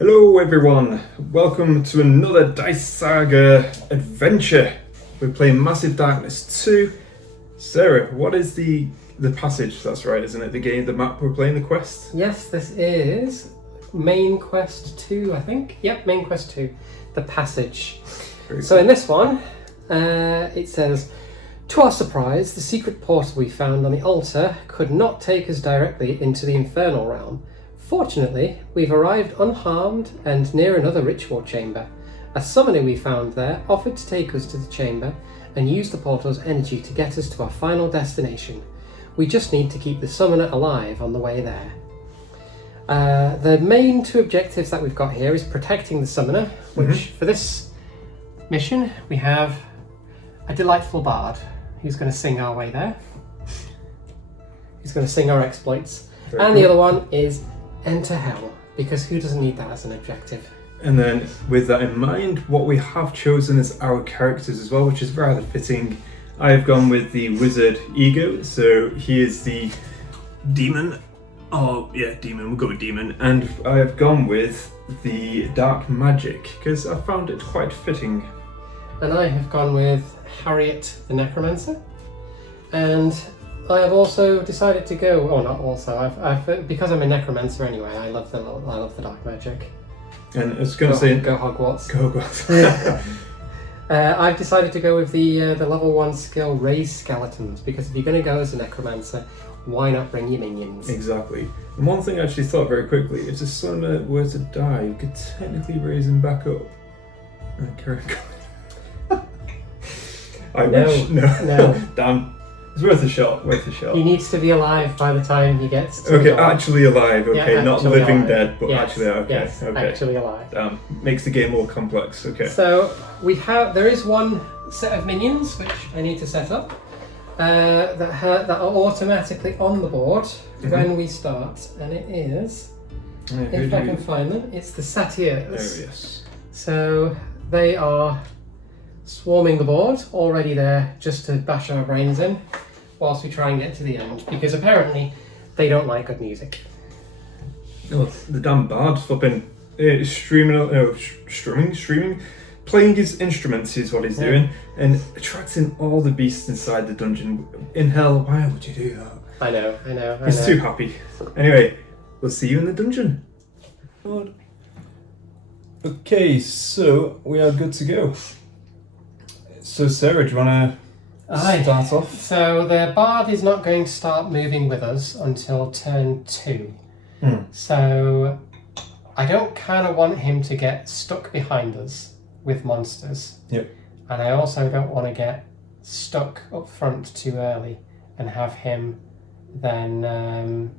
Hello everyone, welcome to another Dice Saga adventure. We're playing Massive Darkness 2. Sarah, what is the passage? That's right, isn't it? The game, the map we're playing, the quest? Yes, this is Main Quest 2, I think. Yep, Main Quest 2, the passage. So in this one, it says, to our surprise, the secret portal we found on the altar could not take us directly into the infernal realm. Fortunately, we've arrived unharmed and near another ritual chamber. A summoner we found there offered to take us to the chamber and use the portal's energy to get us to our final destination. We just need to keep the summoner alive on the way there. The main two objectives that we've got here is protecting the summoner, which for this mission we have a delightful bard who's going to sing our way there. He's going to sing our exploits. Very and cool. the other one is enter hell, because who doesn't need that as an objective? And then with that in mind, what we have chosen is our characters as well, which is rather fitting. I have gone with the wizard Ego, so he is the demon. Oh yeah, demon, we'll go with demon. And I have gone with the dark magic, because I found it quite fitting. And I have gone with Harriet the Necromancer. And I have also decided to go, or not also, I've because I'm a Necromancer anyway, I love the dark magic. And I was going to say... Go Hogwarts. Go Hogwarts. I've decided to go with the level 1 skill Raise Skeletons, because if you're going to go as a Necromancer, why not bring your minions? Exactly. And one thing I actually thought very quickly, if the summoner were to die, you could technically raise him back up. And carry on. I wish. No. Damn. It's worth a shot, He needs to be alive by the time he gets to Okay, actually alive, okay, Yeah, not actually living alive. dead, but Yes, actually, okay. yes, Okay. actually alive. Makes the game more complex, okay. So there is one set of minions which I need to set up that are automatically on the board when we start, and it is, if I can find them, it's the Satyrs. There, yes. So they are swarming the board, already there just to bash our brains in whilst we try and get to the end, because apparently they don't like good music. Oh, the damn bard flipping, streaming, playing his instruments is what he's doing, and attracting all the beasts inside the dungeon. In hell, why would you do that? I know. He's too happy. Anyway, we'll see you in the dungeon. Okay, so we are good to go. So Sarah, do you want to start off? So the bard is not going to start moving with us until turn 2. So I don't kind of want him to get stuck behind us with monsters. Yep. And I also don't want to get stuck up front too early and have him then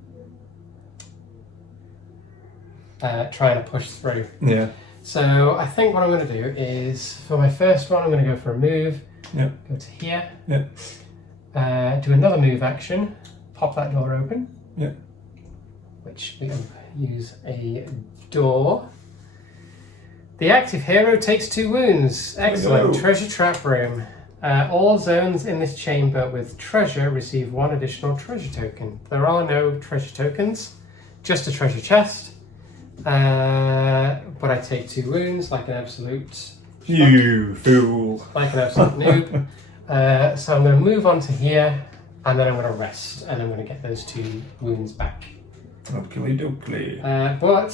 trying to push through. Yeah. So I think what I'm going to do is, for my first one, I'm going to go for a move. Yep. Go to here. Yep. Do another move action. Pop that door open. Yep. Which we use a door. The active hero takes 2 wounds. Excellent. Hello. Treasure trap room. All zones in this chamber with treasure receive 1 additional treasure token. There are no treasure tokens, just a treasure chest. But I take 2 wounds like an absolute... You fool. Like an absolute noob. So I'm going to move on to here, and then I'm going to rest, and I'm going to get those 2 wounds back. Oakley dokley. But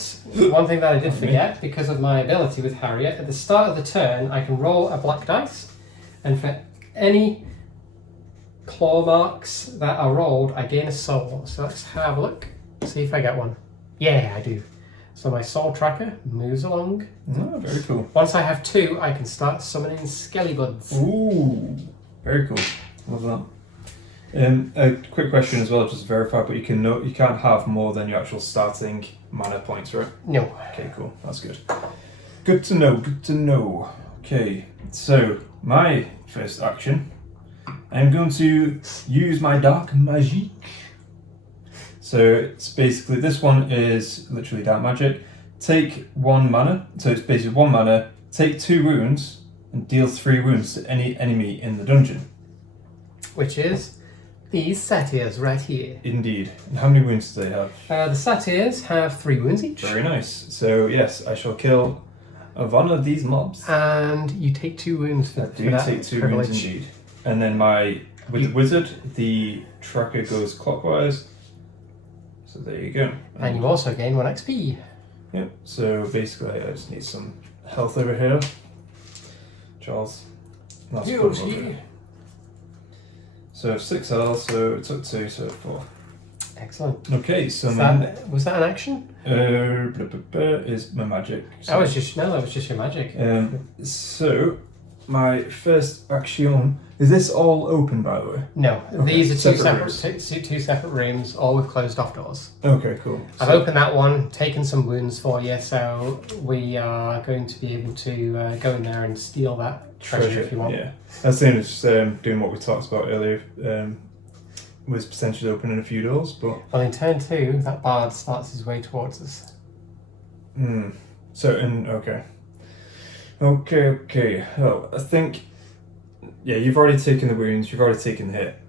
one thing that I did forget, because of my ability with Harriet, at the start of the turn I can roll a black dice, and for any claw marks that are rolled I gain a soul. So let's have a look, see if I get one. Yeah, I do. So my soul tracker moves along. Oh, very cool. Once I have 2, I can start summoning Skellybuds. Ooh, very cool. Love that. A quick question as well, just to verify, but you can't have more than your actual starting mana points, right? No. Okay, cool. That's good. Good to know. Good to know. Okay, so my first action, I'm going to use my dark magic. So it's basically, this one is literally dark magic. Take 1 mana, so it's basically 1 mana, take 2 wounds, and deal 3 wounds to any enemy in the dungeon. Which is these satyrs right here. Indeed. And how many wounds do they have? The satyrs have 3 wounds each. Very nice. So yes, I shall kill one of these mobs. And you take 2 wounds for, I for do that take 2 privilege. wounds indeed. And then with the wizard, the tracker goes clockwise. So there you go. And you also gain 1 XP. Yep. So basically, I just need some health over here. Charles. That's Heal cool, you. okay. So 6 health, so it took 2, so 4. Excellent. Okay, so Was that an action? is my magic. So, That was just your magic. so my first action, is this all open by the way? No, Okay, these are separate two separate rooms, all with closed off doors. Okay, cool. I've opened that one, taken some wounds for you, so we are going to be able to go in there and steal that treasure if you want. Yeah, that's the same as doing what we talked about earlier. Was potentially opening a few doors, but Well, in turn 2, that bard starts his way towards us. So okay. Well, I think you've already taken the wounds, you've already taken the hit.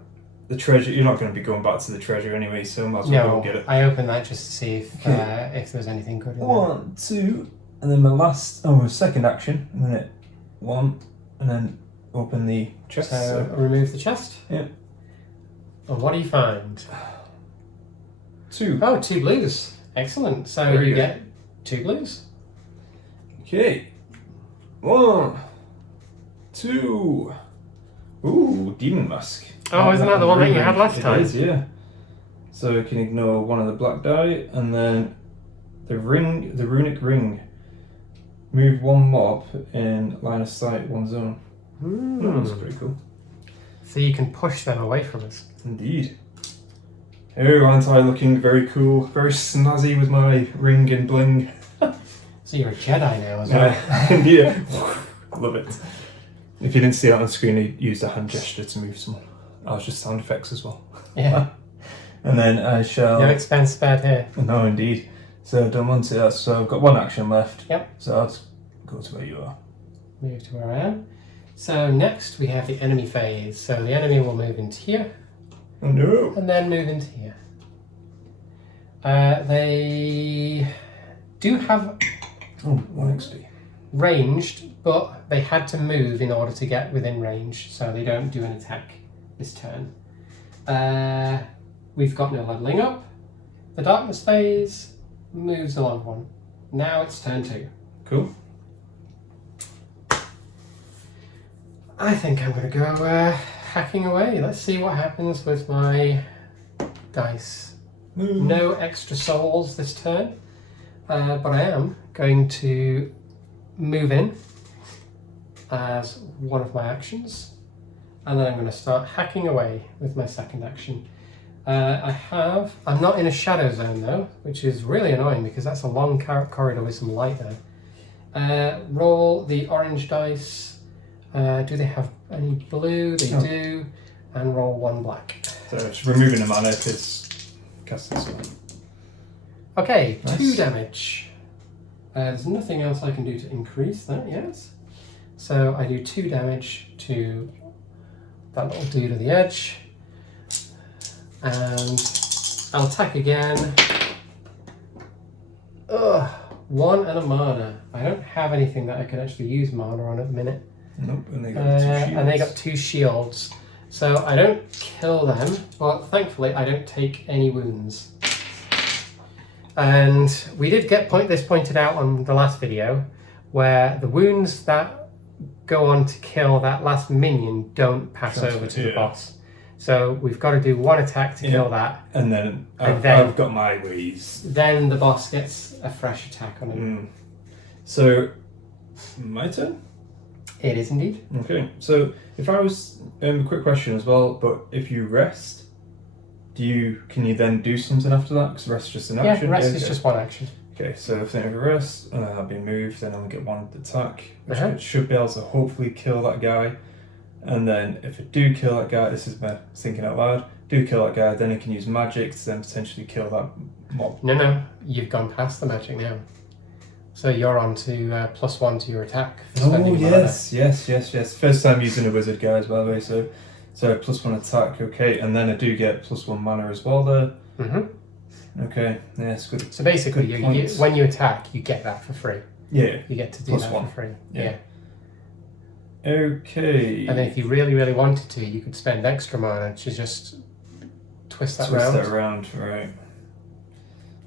The treasure, you're not going to be going back to the treasure anyway, so might as well go and get it. I opened that just to see if there's anything good in there. 1, 2, and then my second action. I'm gonna 1, and then open the chest. So remove the chest. Yeah. And what do you find? 2. Oh, 2 blues. Excellent. So Very you good. get 2 blues. Okay. 1, 2. Ooh, demon mask. Oh, isn't that the one that you had last time? It is, yeah. So you can ignore one of the black die, and then the runic ring. Move 1 mob in line of sight, 1 zone. That's pretty cool. So you can push them away from us. Indeed. Oh, aren't I looking very cool, very snazzy with my ring and bling? So you're a Jedi now as well. Yeah. Love it. If you didn't see that on screen, he used a hand gesture to move someone. I was just sound effects as well. Yeah. And then I shall... No expense spared here. No, indeed. So I don't want to... So I've got 1 action left. Yep. So I'll just go to where you are. Move to where I am. So next we have the enemy phase. So the enemy will move into here. Oh no! And then move into here. They do have 1 XP. ranged, but they had to move in order to get within range, so they don't do an attack this turn. We've got no leveling up. The darkness phase moves along 1. Now it's turn 2. Cool. I think I'm going to go hacking away. Let's see what happens with my dice. No extra souls this turn, but I am going to move in as one of my actions, and then I'm going to start hacking away with my second action. I'm not in a shadow zone though, which is really annoying because that's a long corridor with some light there. Roll the orange dice. Do they have any blue? They do. And roll 1 black. So just removing the mana because casting spell. Okay, Nice. 2 damage. There's nothing else I can do to increase that yet. So I do 2 damage to that little dude at the edge. And I'll attack again. Ugh, 1 and a mana. I don't have anything that I can actually use mana on at the minute. Nope, and they got 2 shields. And they got 2 shields. So I don't kill them, but thankfully I don't take any wounds. And we did get this pointed out on the last video, where the wounds that go on to kill that last minion don't pass over to the boss. So we've got to do 1 attack to kill that. And then I've got my ways. Then the boss gets a fresh attack on him. So, my turn? It is indeed. Okay, so if I was... a quick question as well, but if you rest, can you then do something after that? Because rest is just an action? Yeah, rest is just 1 action. Okay, so if I rest, and then I'll be moved, then I'll get 1 attack, which should be able to hopefully kill that guy. And then if I do kill that guy, this is my thinking out loud, do kill that guy, then I can use magic to then potentially kill that mob. No, you've gone past the magic now. So you're on to +1 to your attack. For spending mana. Yes. First time using a wizard, guys, by the way, so So +1 attack, okay, and then I do get +1 mana as well there. Okay, yeah, it's good. So basically, Good when you attack, you get that for free. Yeah. You get to do that +1. for free. Yeah. Okay. And then if you really, really wanted to, you could spend extra mana to just twist that round. Right.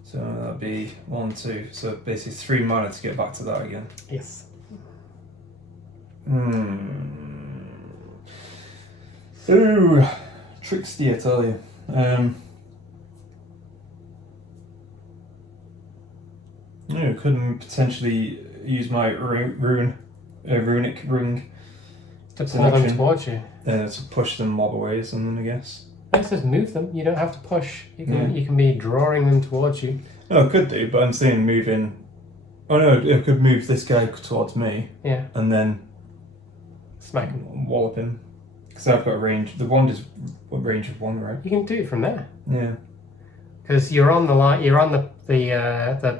So that'd be 1, 2. So basically 3 mana to get back to that again. Yes. Ooh, tricksy, I tell you. I could potentially use my runic ring To pull them towards you. to push them mob away or something, I guess. It says move them. You don't have to push. You can be drawing them towards you. Oh, it could do, but I'm saying moving. Oh no, it could move this guy towards me. Yeah. And then smack him. Wallop him. Because I've got a range. The wand is a range of 1, right? You can do it from there. Yeah. Because you're on the line. You're on the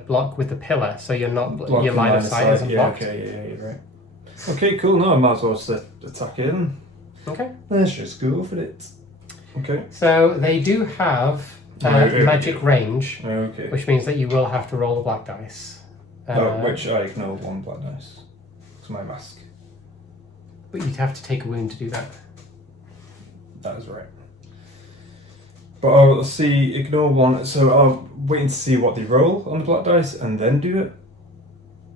block with the pillar, so you're not your line of sight isn't blocked. Okay, yeah, you're right. Okay, cool. No, I might as well just attack it. Okay. Let's just go for it. Okay. So they do have magic range, Okay. which means that you will have to roll a black dice. Which I ignore 1 black dice. It's my mask. But you'd have to take a wound to do that. That is right. But I'll see, ignore 1, so I'll wait to see what they roll on the black dice and then do it.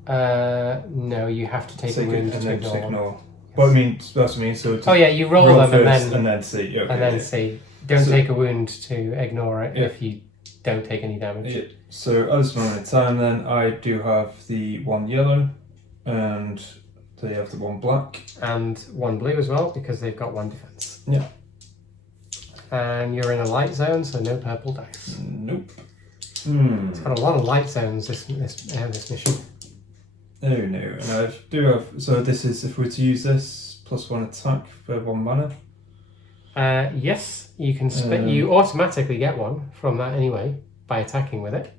No, you have to take a wound and to then just ignore. Yes. But I mean, that's what I mean. So Oh yeah, you roll them first and then see. Okay, and then see. Don't take a wound to ignore it if you don't take any damage. Yeah. So at this moment in time, then I do have the 1 yellow, and they have the 1 black, and 1 blue as well because they've got 1 defense. Yeah. And you're in a light zone, so no purple dice. Nope. It's got a lot of light zones. This mission. Oh no, and I do have. So this is if we're to use this +1 attack for 1 mana. Yes, you can spend. You automatically get 1 from that anyway by attacking with it.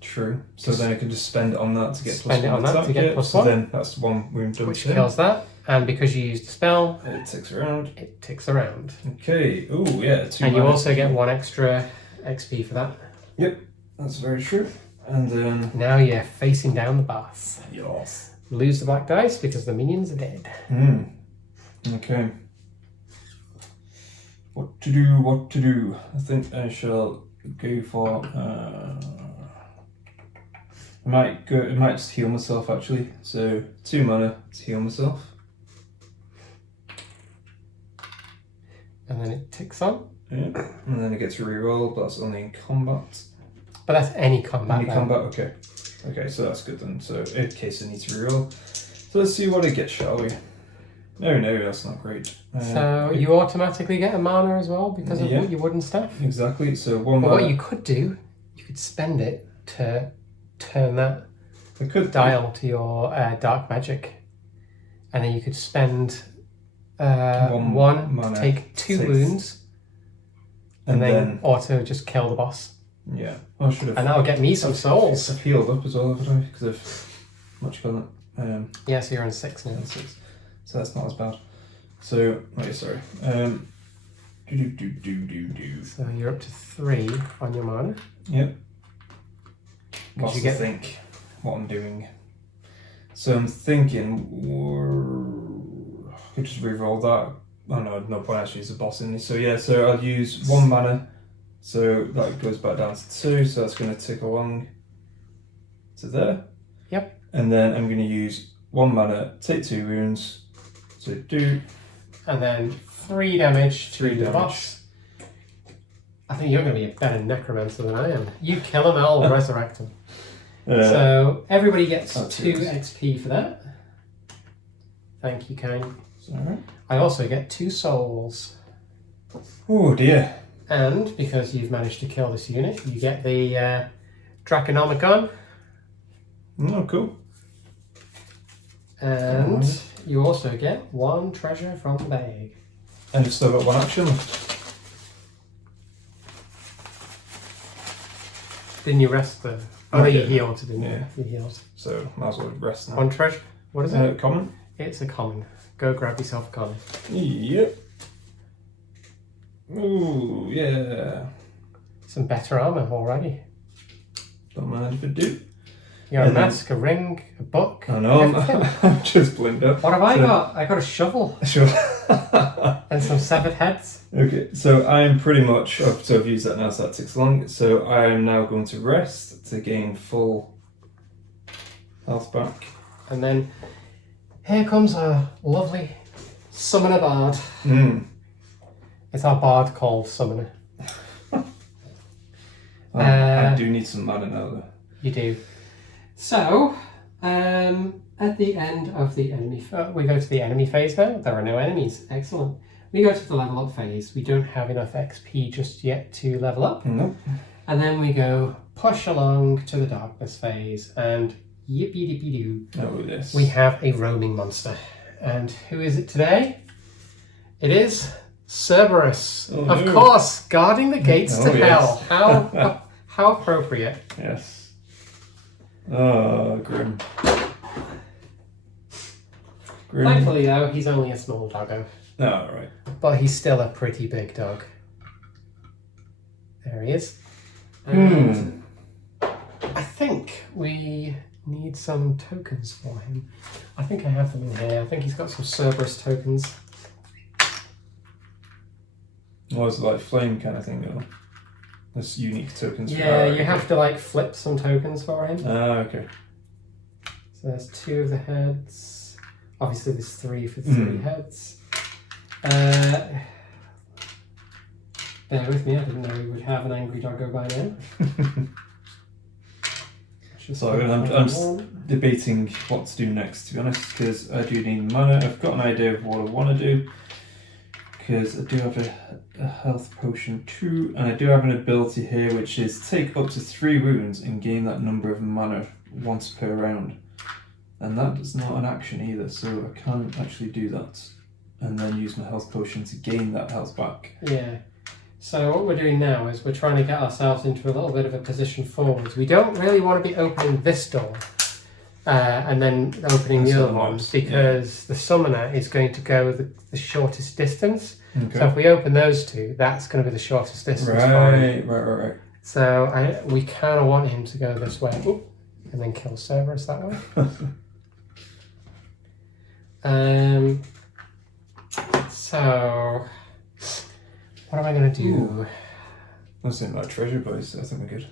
True. So then I can just spend it on that to get spend it on attack. that to get +1. So then that's 1 wound done. Which kills that, and because you used the spell, it ticks around. It ticks around. Okay. Oh yeah. 2 and you mana. also get 1 extra XP for that. Yep, that's very true. And then now you're facing down the boss. Yes. Lose the black dice because the minions are dead. Okay. What to do? I think I shall go for. I might just heal myself actually. So 2 mana to heal myself. And then it ticks on. Yeah. And then it gets reroll, but that's only in combat. But that's any combat. Any combat, okay. Okay, so that's good then. So in case I need to reroll. So let's see what I get, shall we? Oh no, that's not great. So you automatically get a mana as well because of your wooden staff? Exactly, so 1 mana. But what you could do, you could spend it to turn that dial to your dark magic. And then you could spend 1 mana, take 2 wounds, and then auto just kill the boss. Yeah, I should have. And that'll get me some souls. I've healed up as well, haven't I? Because I've much got it. Yeah, so you're on 6 now. 6. So that's not as bad. So, wait, sorry. So you're up to 3 on your mana. Yep. Whilst you think what I'm doing. So I'm thinking, I could just reroll that. Oh no, no point actually use the boss in this. So yeah, so I'll use 1 mana. So that goes back down to 2, so that's going to tick along to there. Yep. And then I'm going to use 1 mana, take 2 wounds. So do. And then 3 damage to the boss. I think you're going to be a better necromancer than I am. You kill him, I'll resurrect him. So everybody gets 2 XP for that. Thank you, kind. Alright. I also get 2 souls. Oh dear. And because you've managed to kill this unit, you get the Draconomicon. Oh, cool. And you also get 1 treasure from the bag. And you've still got 1 action left. Didn't you rest the... Oh, no, you healed, didn't you? Yeah. You healed. So, might as well rest now. 1 treasure. What is it? Common. It's a common. Go grab yourself a common. Yep. Ooh, yeah. Some better armour already. Don't mind if I do. You got a mask, a ring, a book. I know, I'm just blind up. What have I got? I got a shovel. Sure. And some severed heads. Okay, so I'm pretty much up, so I've used that now, so that takes long. So I am now going to rest to gain full health back. And then here comes our lovely Summoner Bard. It's our Bard called Summoner. I do need some mana now though. You do. So, at the end of the enemy, we go to the enemy phase now. There are no enemies. Excellent. We go to the level up phase. We don't have enough XP just yet to level up. Nope. And then we go push along to the darkness phase, and yippee-dippee-doo. Oh, yes. We have a roaming monster. And who is it today? It is Cerberus. Oh, of no. course, guarding the gates to yes. hell. How appropriate. Yes. Oh, grim. Thankfully, though, he's only a small doggo. Oh, right. But he's still a pretty big dog. There he is. And I think we need some tokens for him. I think I have them in here. I think he's got some Cerberus tokens. Oh, it's like flame kind of thing, though. There's unique tokens for Yeah, that. you have to like flip some tokens for him. Ah, okay. So there's 2 of the heads. Obviously there's 3 for the 3 heads. Bear with me, I didn't know we would have an angry doggo by now. So I'm debating what to do next, to be honest, because I do need mana. I've got an idea of what I want to do, because I do have a health potion too, and I do have an ability here which is take up to 3 wounds and gain that number of mana once per round. And that is not an action either, so I can't actually do that and then use my health potion to gain that health back. Yeah. So what we're doing now is we're trying to get ourselves into a little bit of a position forward. We don't really want to be opening this door and then opening the other one, because the summoner is going to go the shortest distance. Okay. So if we open those 2, that's going to be the shortest distance for him. Right. So we kind of want him to go this way. Ooh, and then kill Cerberus that way. So what am I going to do? Ooh. That's in that treasure place, I think we're good.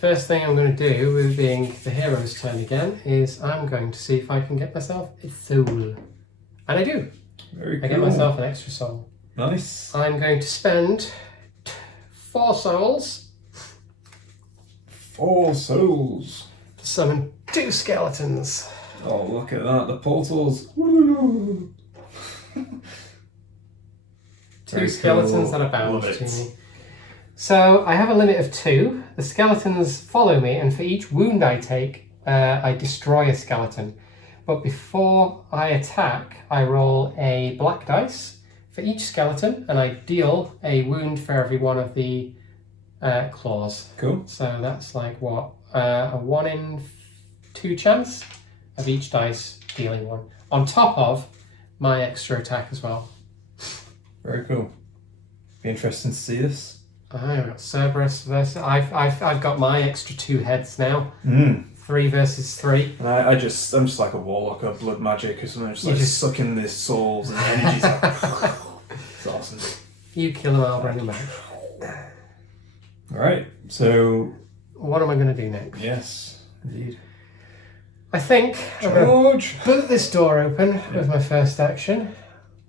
First thing I'm going to do, with being the hero's turn again, is I'm going to see if I can get myself a soul. And I do. Very cool. I get myself an extra soul. Nice. I'm going to spend 4 souls. 4 souls. To summon 2 skeletons. Oh, look at that, the portals. 2 skeletons that are bound to me. So I have a limit of 2. The skeletons follow me, and for each wound I take, I destroy a skeleton. But before I attack, I roll a black dice for each skeleton, and I deal a wound for every one of the claws. Cool. So that's like what? A 1 in 2 chance of each dice dealing 1. On top of my extra attack as well. Very cool. Be interesting to see this. I've got Cerberus versus. I've got my extra 2 heads now. 3 versus 3. And I'm just like a warlock of blood magic or something. Just sucking this souls and energies out. It's awesome. You kill them, I'll bring them back. Alright, so. What am I going to do next? Yes, indeed. I think I'm going to put this door open with my first action,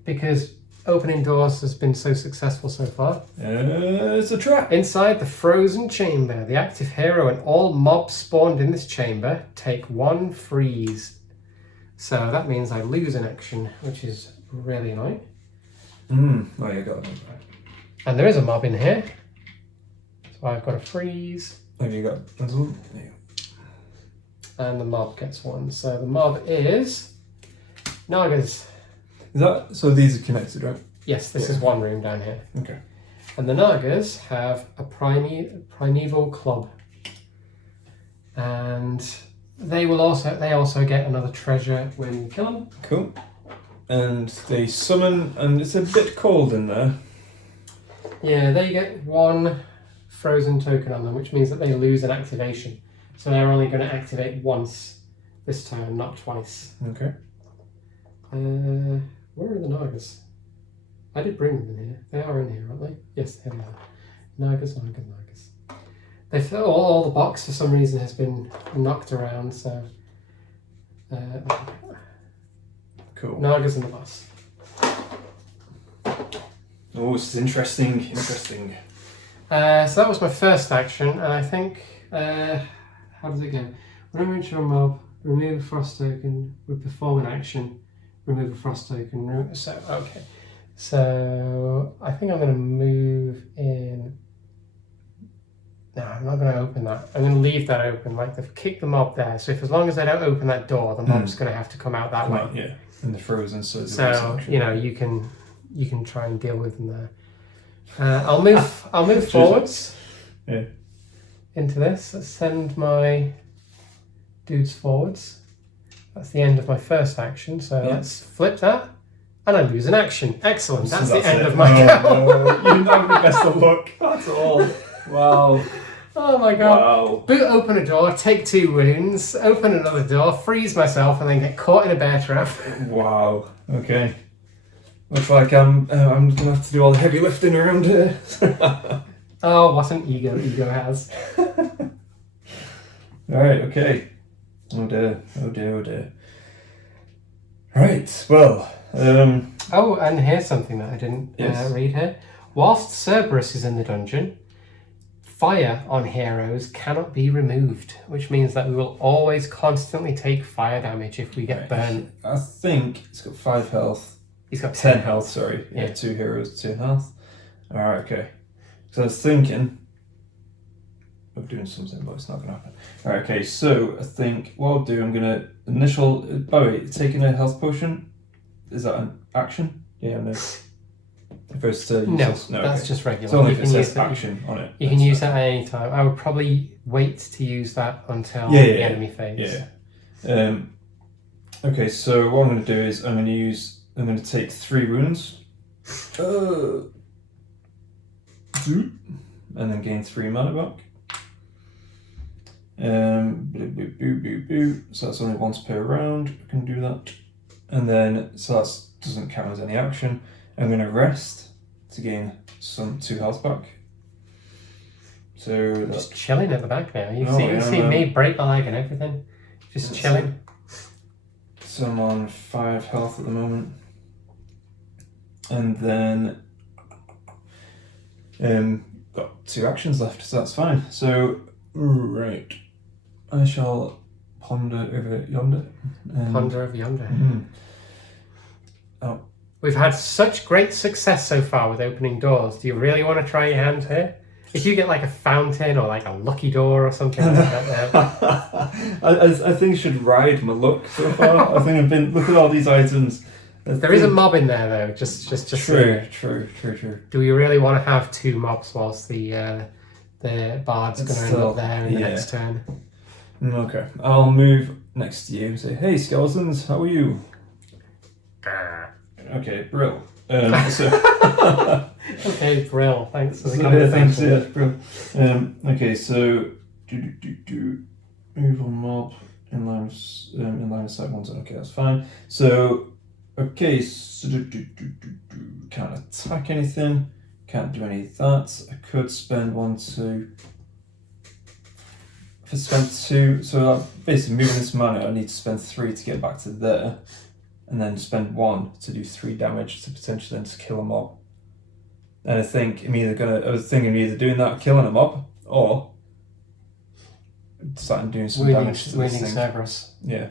because opening doors has been so successful so far. It's a trap. Inside the frozen chamber, the active hero and all mobs spawned in this chamber take 1 freeze. So that means I lose an action, which is really annoying. Oh, you got it. Right. And there is a mob in here. So I've got a freeze. Have you got one? Yeah. And the mob gets 1. So the mob is Nagas. Is that so? These are connected, right? Yes, this is 1 room down here. Okay. And the Nagas have a primeval club, and they also get another treasure when you kill them. Cool. And they summon, and it's a bit cold in there. Yeah, they get 1 frozen token on them, which means that they lose an activation. So they're only going to activate once this turn, not twice. Okay. Where are the Nagas? I did bring them in here. They are in here, aren't they? Yes, there they are. Nagas. They've all the box for some reason has been knocked around, so Cool. Nagas in the boss. Oh, this is interesting. So that was my first action, and I think how does it go? Whenever you enter a mob, remove a frost token, we perform an action, remove a frost token. So I think I'm going to move in. No, I'm not going to open that. I'm going to leave that open. Like they've kicked the mob there, so if as long as I don't open that door, the mob's going to have to come out that way. Yeah, and the frozen. So you know you can try and deal with them there. I'll move forwards. Yeah. Into this. Let's send my dudes forwards. That's the end of my first action. So let's flip that, and I lose an action. Excellent. That's the end of my go. No. You didn't have the best of luck. That's all. Wow. Oh my god. Wow. Boot open a door, take 2 wounds, open another door, freeze myself, and then get caught in a bear trap. Wow. Okay. Looks like I'm gonna have to do all the heavy lifting around here. Oh, what an ego has. Alright, okay. Oh dear. Right, well, Oh, and here's something that I didn't read here. Whilst Cerberus is in the dungeon, fire on heroes cannot be removed, which means that we will always constantly take fire damage if we get burned. I think it's got 5 health. He's got 10 health, sorry. Yeah, 2 heroes, 2 health. Alright, okay. So I was thinking of doing something, but it's not going to happen. Alright, okay, so I think what I'll do, I'm going to by the way, taking a health potion, is that an action? Yeah, no. Opposed to that's just regular. It's only if it says action on it. You can use that at any time. I would probably wait to use that until the enemy phase. Yeah. Okay, so what I'm going to do is I'm going to take 3 wounds. And then gain 3 mana back. So that's only once per round. I can do that. And then, so that doesn't count as any action. I'm going to rest to gain some 2 health back. So I'm just chilling at the back now. You see me break my leg and everything. Just chilling. So I'm on 5 health at the moment. And then got 2 actions left, so that's fine. So right, I shall ponder over yonder. Ponder over yonder. Mm. Oh. We've had such great success so far with opening doors. Do you really want to try your hand here? If you get like a fountain or like a lucky door or something like that there. I think I should ride my luck so far. I think I've been, look at all these items. There is a mob in there though, just True. Do we really want to have 2 mobs whilst the bard's going to end up there in the next turn? Okay, I'll move next to you and say, hey skeletons, how are you? Okay, Brill. Okay, Brill, thanks for the conversation. Thanks, Brill. Okay, so move on mob in line with side ones. Okay, that's fine. So okay, so can't attack anything, can't do any of that. I could spend 1, 2. If I spend 2, so I'm basically moving this mana, I need to spend 3 to get back to there, and then spend 1 to do 3 damage to potentially then to kill a mob. And I think I was thinking of either doing that, killing a mob, or starting doing some damage to this thing. Cerberus. Yeah.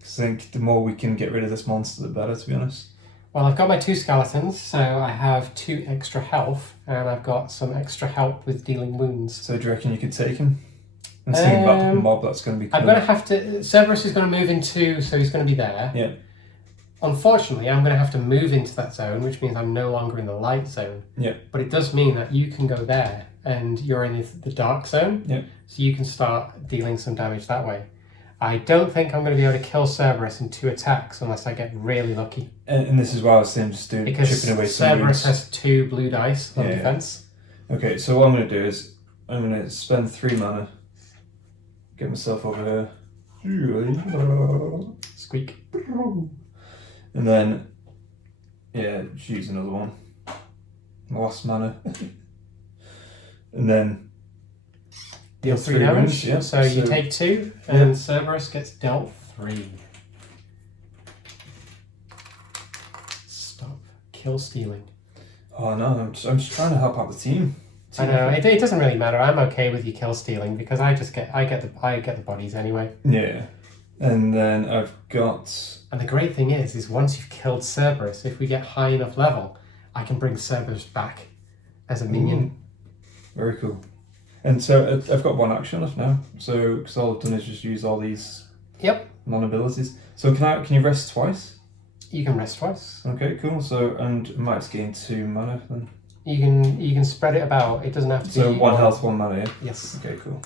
I think the more we can get rid of this monster, the better, to be honest. Well, I've got my 2 skeletons, so I have 2 extra health, and I've got some extra help with dealing wounds. So do you reckon you could take him? And thinking about the mob that's going to be coming. I'm going to have to... Cerberus is going to move into, so he's going to be there. Yeah. Unfortunately, I'm going to have to move into that zone, which means I'm no longer in the light zone. Yeah. But it does mean that you can go there, and you're in the dark zone. Yeah. So you can start dealing some damage that way. I don't think I'm going to be able to kill Cerberus in 2 attacks unless I get really lucky. And this is why I was saying just doing chipping away some Cerberus wounds. has 2 blue dice on defense. Okay, so what I'm going to do is I'm going to spend 3 mana, get myself over here, Squeak. and then just use another one. Last mana, and then deal 3 damage. wounds, yeah. So you take 2, and Cerberus gets dealt 3. Stop kill stealing. Oh no, I'm just trying to help out the team. I know it doesn't really matter. I'm okay with you kill stealing because I get the bodies anyway. Yeah, and then I've got. And the great thing is once you've killed Cerberus, if we get high enough level, I can bring Cerberus back as a minion. Very cool. And so I've got 1 action left now. So because all I've done is just use all these. Yep. Non-abilities. So can you rest twice? You can rest twice. Okay, cool. So and I might gain 2 mana then. You can spread it about. It doesn't have to be. So 1 health, 1 mana. Yeah? Yes. Okay, cool.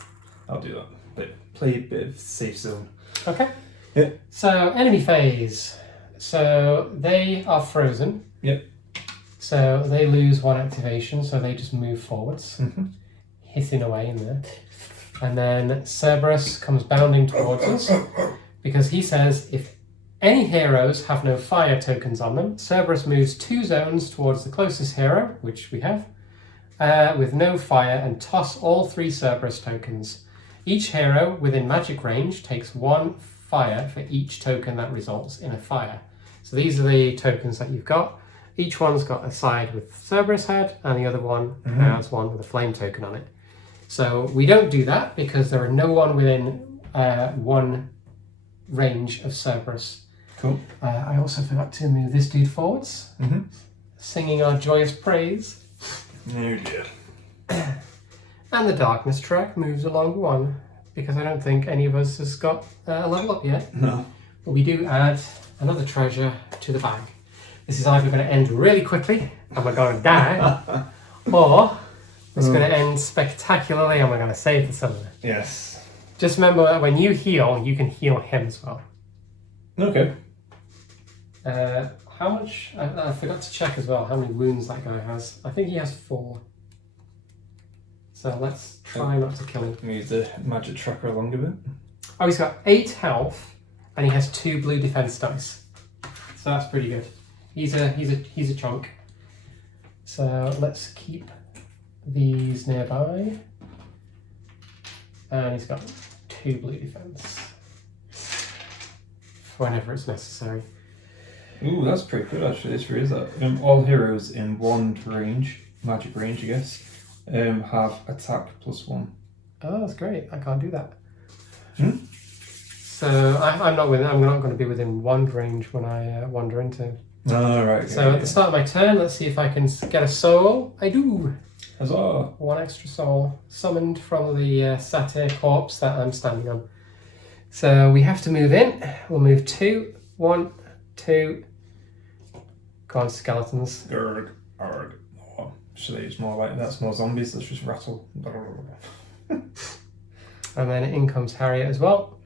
I'll do that. Play a bit of safe zone. Okay. Yeah. So enemy phase. So they are frozen. Yep. So they lose 1 activation. So they just move forwards, hitting away in there. And then Cerberus comes bounding towards us because he says if any heroes have no fire tokens on them, Cerberus moves 2 zones towards the closest hero, which we have, with no fire, and toss all 3 Cerberus tokens. Each hero within magic range takes 1 fire for each token that results in a fire. So these are the tokens that you've got. Each one's got a side with Cerberus head, and the other one has one with a flame token on it. So we don't do that because there are no one within 1 range of Cerberus. Cool. I also forgot to move this dude forwards, singing our joyous praise. Oh dear. And the darkness track moves along 1 because I don't think any of us has got a level up yet. No. But we do add another treasure to the bag. This is either going to end really quickly and we're going to die, or it's going to end spectacularly and we're going to save the summoner. Yes. Just remember that when you heal, you can heal him as well. Okay. How much? I forgot to check as well how many wounds that guy has. I think he has 4. So let's try not to kill him. Move the magic tracker along a bit. Oh, he's got 8 health and he has 2 blue defense dice. So that's pretty good. He's a chunk. So let's keep these nearby. And he's got 2 blue defense whenever it's necessary. Ooh, that's pretty good actually. This really is that. All heroes in wand range, magic range, I guess, have attack +1. Oh, that's great. I can't do that. So I'm not going to be within wand range when I wander into. Oh, right. Okay, So at the start of my turn, let's see if I can get a soul. I do. Huzzah! 1 extra soul summoned from the satyr corpse that I'm standing on. So we have to move in. We'll move 2, 1, 2. Go on, skeletons. Arg. Oh, actually, it's more like that's more zombies. Let's just rattle. And then in comes Harriet as well.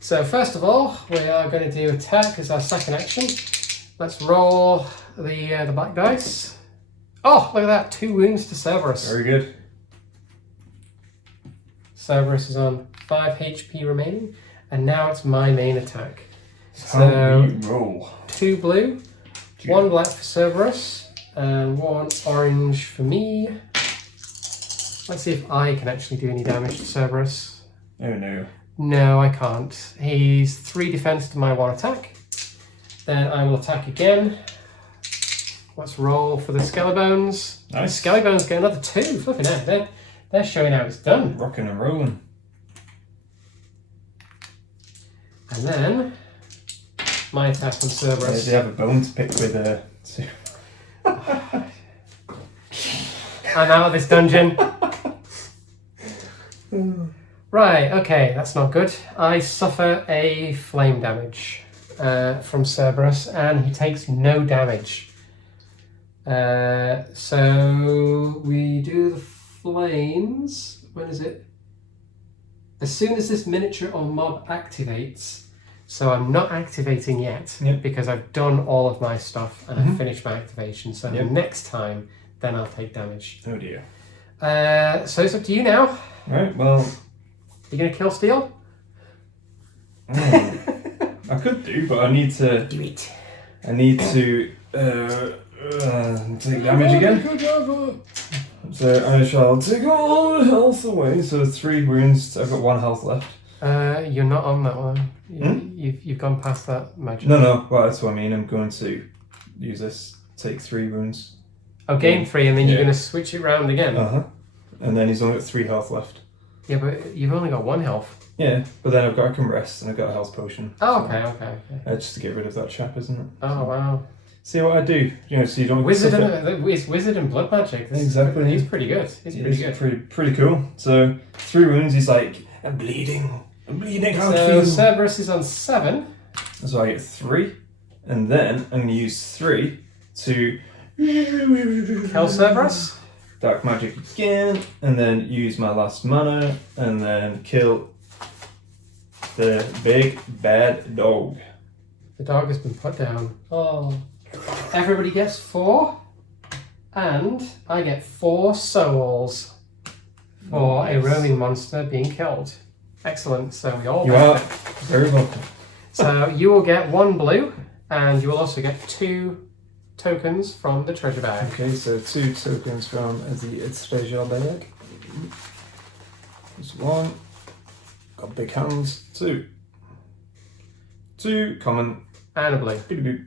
So first of all, we are going to do attack as our second action. Let's roll the black dice. Oh, look at that! 2 wounds to Cerberus. Very good. Cerberus is on 5 HP remaining, and now it's my main attack. So we roll. 2 blue, 1 black for Cerberus, and 1 orange for me. Let's see if I can actually do any damage to Cerberus. Oh no. No, I can't. He's 3 defense to my 1 attack. Then I will attack again. Let's roll for the Skelebones. Nice. The Skelebones get another 2. Flipping out. They're showing how it's done. Rocking and rolling. And then my attack on Cerberus. They have a bone to pick with I'm out of this dungeon. Right, okay, that's not good. I suffer a flame damage from Cerberus, and he takes no damage. So we do the flames. When is it? As soon as this miniature or mob activates, so I'm not activating yet because I've done all of my stuff and I've finished my activation. So next time, then I'll take damage. Oh dear. So it's up to you now. Right, well... You gonna kill Steel? I could do, but I need to... Do it. I need to take damage again. So I shall take all health away. So 3 wounds. I've got 1 health left. You're not on that one. You've gone past that magic. No. Well, that's what I mean. I'm going to use this. Take 3 wounds. Oh, gain 3, and then you're going to switch it round again. And then he's only got 3 health left. Yeah, but you've only got 1 health. Yeah, but then I can rest and I've got a health potion. Oh, okay. Just to get rid of that chap, isn't it? Oh, wow. See what I do, so you don't. Wizard and blood magic. Exactly. He's pretty good. He's pretty cool. So 3 wounds. He's like, I'm bleeding. How so Cerberus is on 7. So I get 3, and then I'm going to use 3 to kill Cerberus. Dark magic again, and then use my last mana, and then kill the big bad dog. The dog has been put down. Oh. Everybody gets 4, and I get 4 souls for a roaming monster being killed. Excellent. So we all. You are very welcome. So you will get 1 blue, and you will also get 2 tokens from the treasure bag. Okay, so 2 tokens from the treasure bag. There's 1. Got big hands. 2. 2 common. And a blue. Doop.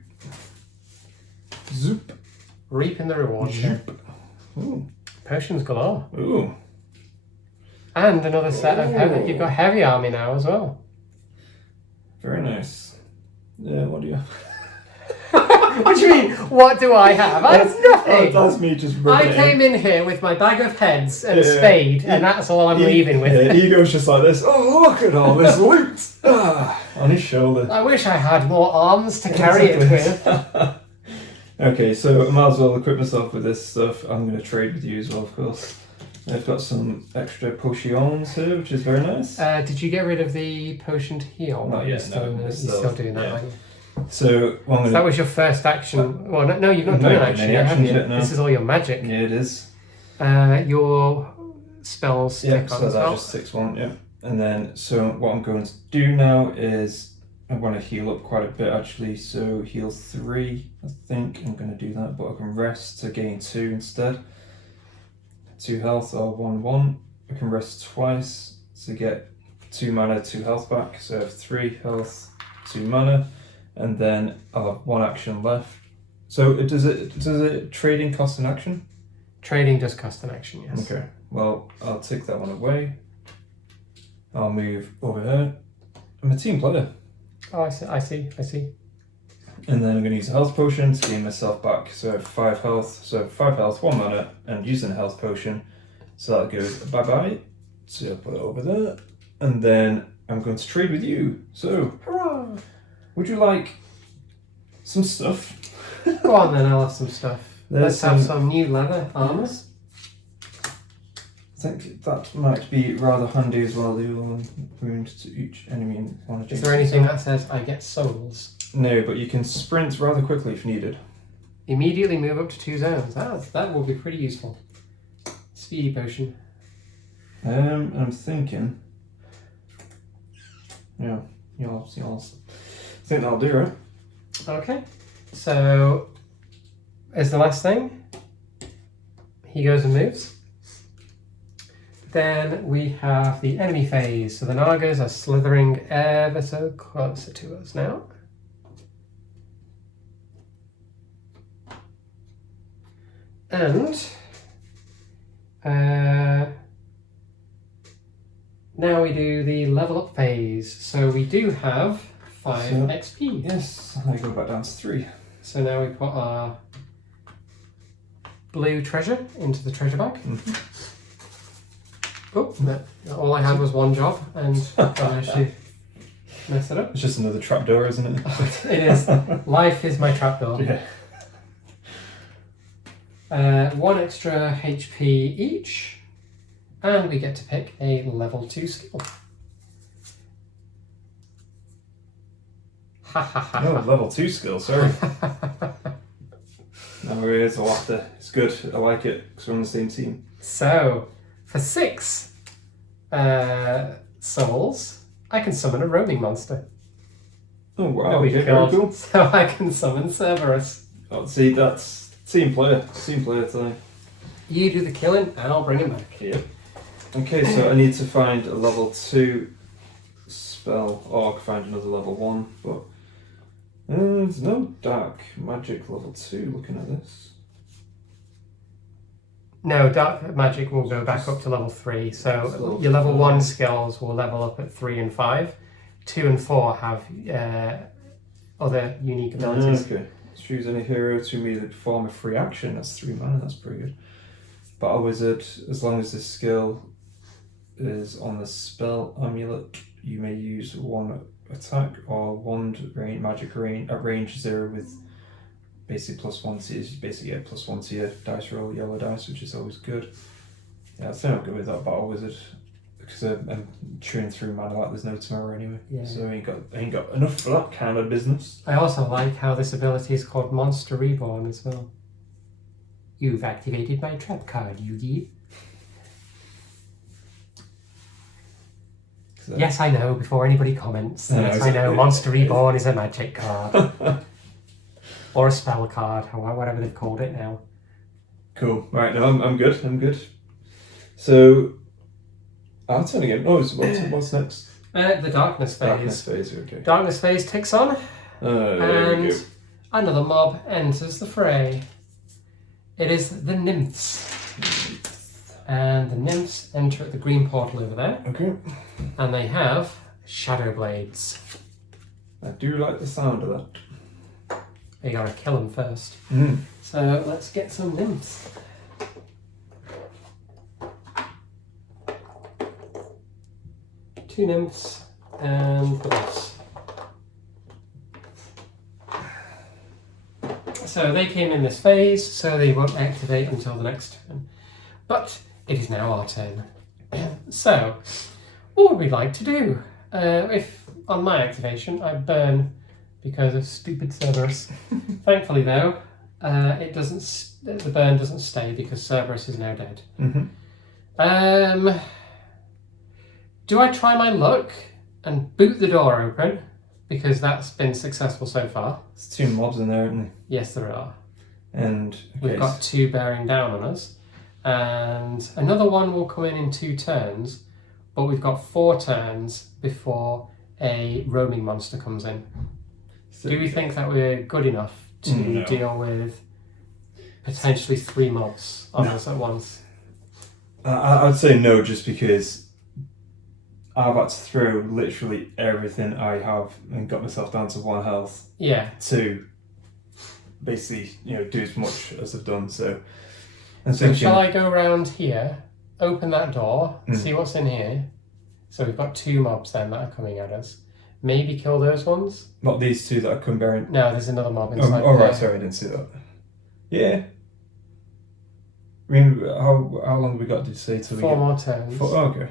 Zoop. Reaping the reward. Zoop. Ooh. Potions galore. Ooh. And another set of heavy. You've got heavy army now as well. Very nice. Yeah, what do you have? What do you mean, what do I have? That's nothing. That's me just I came in here with my bag of heads and a spade, and that's all I'm leaving with. Yeah, Ego's just like this. Oh, look at all this loot on his shoulder. I wish I had more arms to carry it with. Okay, so I might as well equip myself with this stuff. I'm going to trade with you as well, of course. I've got some extra potions here, which is very nice. Did you get rid of the potion to heal? Not yet, no. You're still doing that, aren't you? So, that was your first action. Well, no, you've not done an action yet, have you? No. This is all your magic. Yeah, it is. Your spells stick on so as that well. just sticks 1, yeah. And then, so what I'm going to do now is I want to heal up quite a bit actually. So heal 3, I think I'm going to do that, but I can rest to gain 2 instead. 2 health or 1/1. I can rest twice to get 2 mana, 2 health back. So I have 3 health, 2 mana. And then I'll have 1 action left. So does it trading cost an action? Trading does cost an action, yes. Okay. Well, I'll take that one away. I'll move over here. I'm a team player. Oh, I see. And then I'm going to use a health potion to gain myself back. So I have 5 health. So 5 health, 1 mana, and using a health potion. So that goes bye-bye. So I'll put it over there. And then I'm going to trade with you. So, hurrah! Would you like some stuff? Go on then, I'll have some stuff. Let's have some new leather armors. I think that might be rather handy as well. Deal 1 wound to each enemy in 1 Is there anything that says I get souls? No, but you can sprint rather quickly if needed. Immediately move up to 2 zones. That will be pretty useful. Speedy potion. I'm thinking. Yeah, you'll I think that'll do, right? Okay. So, as the last thing, he goes and moves. Then we have the enemy phase. So the Nagas are slithering ever so closer to us now. And now we do the level up phase. So we do have 5 XP. Yes, I go back down to 3. So now we put our blue treasure into the treasure bag. Oh, no, all I had was 1 job and I actually messed it up. It's just another trapdoor, isn't it? It is. Life is my trapdoor. Yeah. 1 extra HP each, and we get to pick a level 2 skill. Ha ha ha. No, level 2 skill, sorry. No, it's a laughter. It's good. I like it because we're on the same team. So, for 6 souls, I can summon a roaming monster. Oh wow, that we've okay, very killed. cool. So I can summon Cerberus. Oh, see, that's team player time. You do the killing, and I'll bring him back. Yep. Okay, so I need to find a level 2 spell, or I can find another level 1, but there's no dark magic level 2 looking at this. No, dark magic will go back up to level 3. So Level your level 1 5. skills will level up at 3 and 5. 2 and 4 have other unique abilities. Okay. Choose any hero to immediately perform a free action. That's 3 mana, that's pretty good. Battle Wizard, as long as this skill is on the spell amulet, you may use 1 attack or wand range, magic range at range 0 with basically +1 to you basically get +1 to your dice roll, yellow dice, which is always good. Yeah, I think I'll go with that Battle Wizard because I'm chewing through mana like there's no tomorrow anyway. Yeah. So I ain't got enough for that kind of business. I also like how this ability is called Monster Reborn as well. You've activated my trap card, Yugi. So, Yes, I know, before anybody comments. No, Yes, I know, Monster Reborn is a magic card. Or a spell card, or whatever they've called it now. Cool. Right, no, I'm good. I'm good. So, I'll turn again. Oh, what's next? The Darkness Phase. Darkness phase, okay. Darkness Phase ticks on, There we and go. another mob enters the fray. It is the Nymphs. And the Nymphs enter at the green portal over there, Okay. and they have Shadow Blades. I do like the sound of that. You gotta kill them first. Mm. So let's get some Nymphs. Two Nymphs and the boss. So they came in this phase, so they won't activate until the next turn. But it is now our turn. So, what would we like to do? If on my activation I burn because of stupid Cerberus. Thankfully though, it doesn't. The burn doesn't stay because Cerberus is now dead. Mm-hmm. Do I try my luck and boot the door open? Because that's been successful so far. There's 2 mobs in there, aren't there? Yes, there are. And We've got 2 bearing down on us. And another one will come in 2 turns, but we've got 4 turns before a roaming monster comes in. so, Do we think that we're good enough to No. deal with potentially 3 mobs on us at once? I'd say no, just because I've had to throw literally everything I have and got myself down to 1 health Yeah. to basically, do as much as I've done. So, I'm So thinking, shall I go around here, open that door, Mm. see what's in here? So we've got 2 mobs then that are coming at us. Maybe kill those ones? not these 2 that are come bearing. No, there's another mob Oh, inside right, there. sorry, I didn't see that. Yeah. I mean, how long have we got to say till we 4 get? more turns. Okay.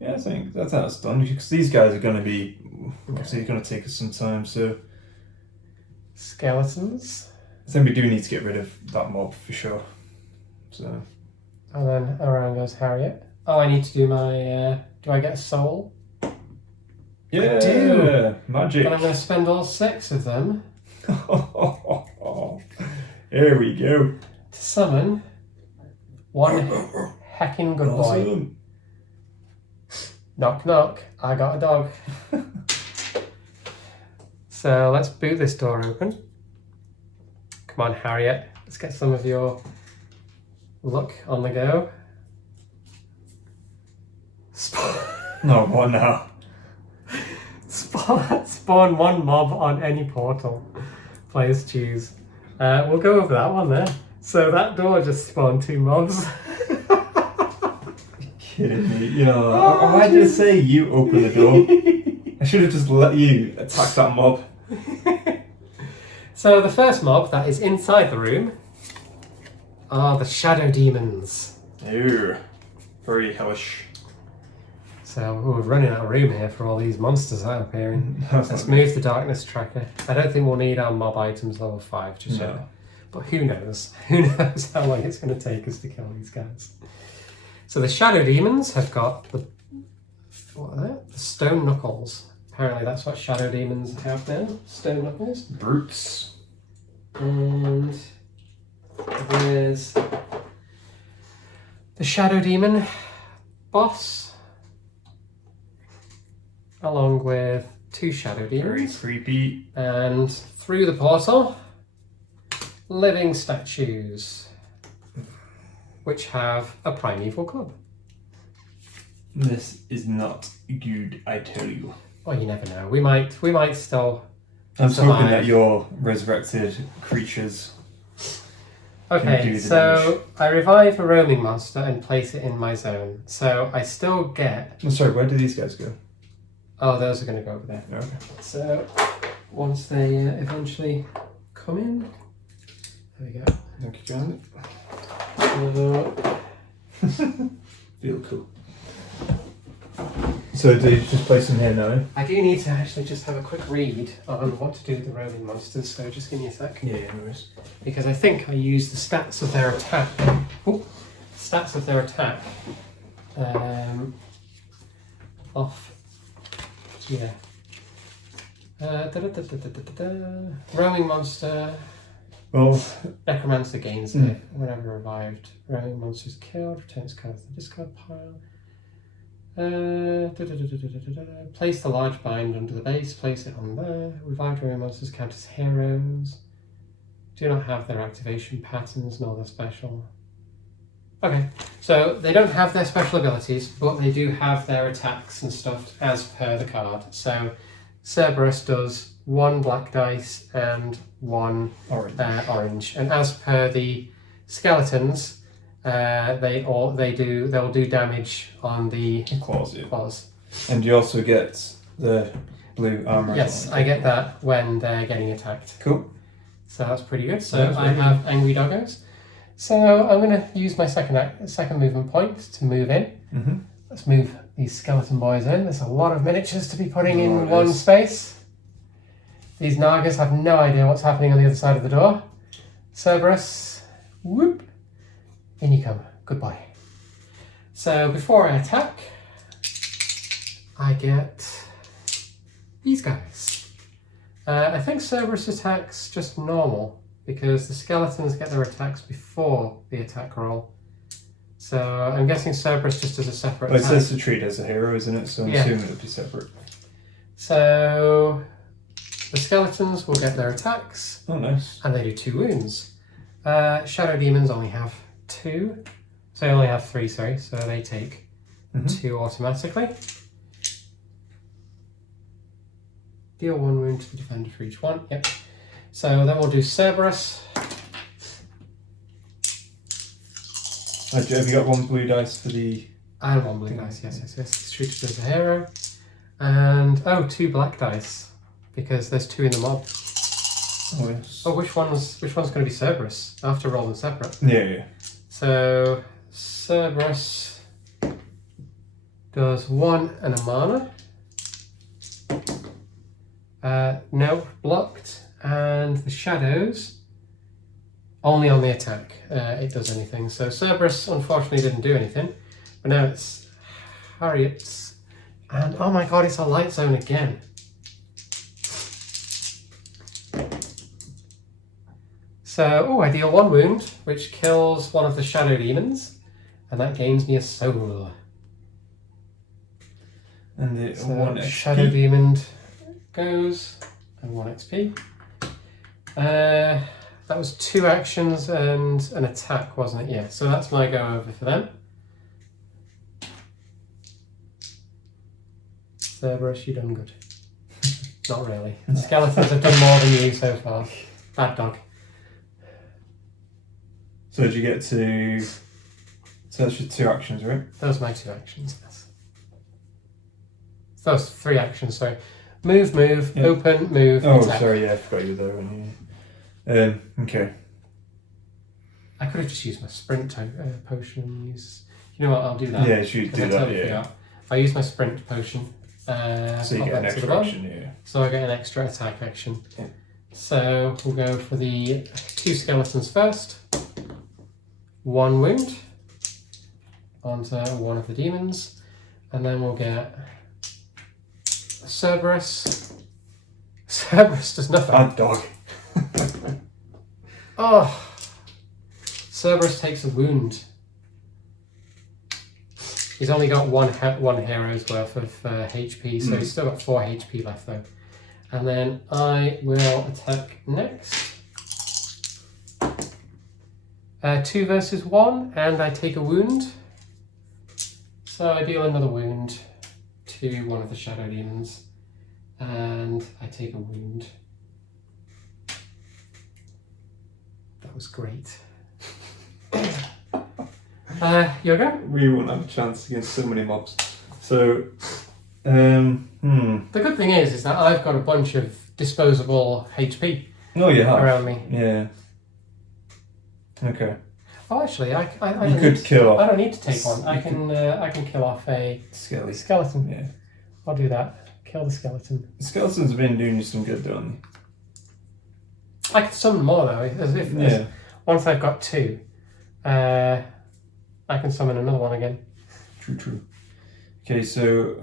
Yeah, I think that's done because these guys are going to be obviously going to take us some time. So Skeletons. I think we do need to get rid of that mob for sure. So And then around goes Harriet. Oh, I need to do my... do I get a soul? yeah, do. magic. But I'm going to spend all 6 of them Here we go. to summon one heckin' good boy. Awesome. Knock knock, I got a dog. So let's boot this door open. Come on, Harriet. Let's get some of your luck on the go. No, what now? Spawn 1 mob on any portal. Players choose. We'll go over that one there. So that door just spawned 2 mobs. Kidding me? Why did I say you open the door? I should have just let you attack that mob. So the first mob that is inside the room are the shadow demons. Ew. Very hellish. So So we're running out of room here for all these monsters that are appearing. Let's move the darkness tracker. I don't think we'll need our mob items level 5 just yet. But who knows? Who knows how long it's going to take us to kill these guys. So the shadow demons have got the stone knuckles. Apparently that's what shadow demons have now. Stone knuckles. Brutes. And there's the shadow demon boss, along with 2 shadow demons. Very creepy. And through the portal, living statues, which have a primeval club. This is not good, I tell you. Well, you never know. We might still. I'm survive. hoping that your resurrected creatures. Okay, so I revive a roaming monster and place it in my zone. So I still get. I'm sorry, where do these guys go? Oh, those are going to go over there. Okay. So once they eventually come in, there we go. Thank you, John. Feel cool. So do you just place them here now? I do need to actually just have a quick read on what to do with the roaming monsters, so just give me a sec. Yeah, no worries. Because I think I used the stats of their attack. Off. Yeah. Roaming monster. Well, Necromancer gains it whenever revived. Roaming monster is killed, returns cards to the discard pile. Place the large bind under the base, place it on there. Revived roaming monsters count as heroes. Do not have their activation patterns nor their special. Okay, so they don't have their special abilities, but they do have their attacks and stuff as per the card. So Cerberus does 1 black dice and 1 orange. And as per the skeletons, they'll do damage on the claws. And you also get the blue armor. Yes, I get that when they're getting attacked. Cool. So that's pretty good. So I have angry doggos. So I'm going to use my second movement point to move in. Mm-hmm. Let's move these skeleton boys in. There's a lot of miniatures to be putting in one space. These Nagas have no idea what's happening on the other side of the door. Cerberus, whoop, in you come. Goodbye. So before I attack, I get these guys. I think Cerberus attacks just normal because the skeletons get their attacks before the attack roll. So I'm guessing Cerberus just does a separate attack. It says to treat as a hero, isn't it? So I'm assuming it would be separate. So the skeletons will get their attacks. Oh, nice. And they do 2 wounds. Shadow demons only have 2. So they only have 3, sorry. So they take 2 automatically. Deal 1 wound to the defender for each one. Yep. So then we'll do Cerberus. Have you got 1 blue dice for the... I have 1 blue dice, yes. It's treated as a hero. And, 2 black dice. Because there's 2 in the mob. Oh, yes. Oh, which one's going to be Cerberus? I have to roll them separate. Yeah. So, Cerberus does 1 and a mana. No, blocked. And the shadows, only on the attack it does anything. So Cerberus unfortunately didn't do anything. But now it's Harriet's. And oh my god, it's a light zone again. So, I deal 1 wound, which kills one of the shadow demons. And that gains me a soul. And the So 1 XP. shadow demon goes, and 1 XP. That was 2 actions and an attack, wasn't it? Yeah, so that's my go over for them. Cerberus, you done good. Not really. The skeletons have done more than you so far. Bad dog. So did you get to... So that's just 2 actions, right? Those are my 2 actions, yes. Those 3 actions, sorry. Move, Yeah. open, move, Oh, attack. sorry, yeah, I forgot you were there. When you... okay. I could have just used my sprint potion and use... You know what, I'll do that. Yeah, you should do I that, totally yeah. forgot. I use my sprint potion. So you pop get an that to the extra bar. action, yeah. So I get an extra attack action. Yeah. So we'll go for the 2 skeletons first. 1 wound onto one of the demons. And then we'll get Cerberus. Cerberus does nothing. Bad dog. Oh! Cerberus takes a wound. He's only got one hero's worth of HP, so he's still got 4 HP left though. And then I will attack next. 2 versus 1, and I take a wound. So I deal another wound to one of the shadow demons, and I take a wound. That was great. Your go? We won't have a chance against so many mobs. So, The good thing is that I've got a bunch of disposable HP no, you have. around me. Yeah. Okay. Oh, actually, I You don't could need to, kill off. I don't need to take one. I can kill off a Skelly. skeleton. Yeah. I'll do that. Kill the skeleton. The skeletons have been doing you some good, don't I can summon more though. they? Once I've got 2, I can summon another one again. True. Okay, so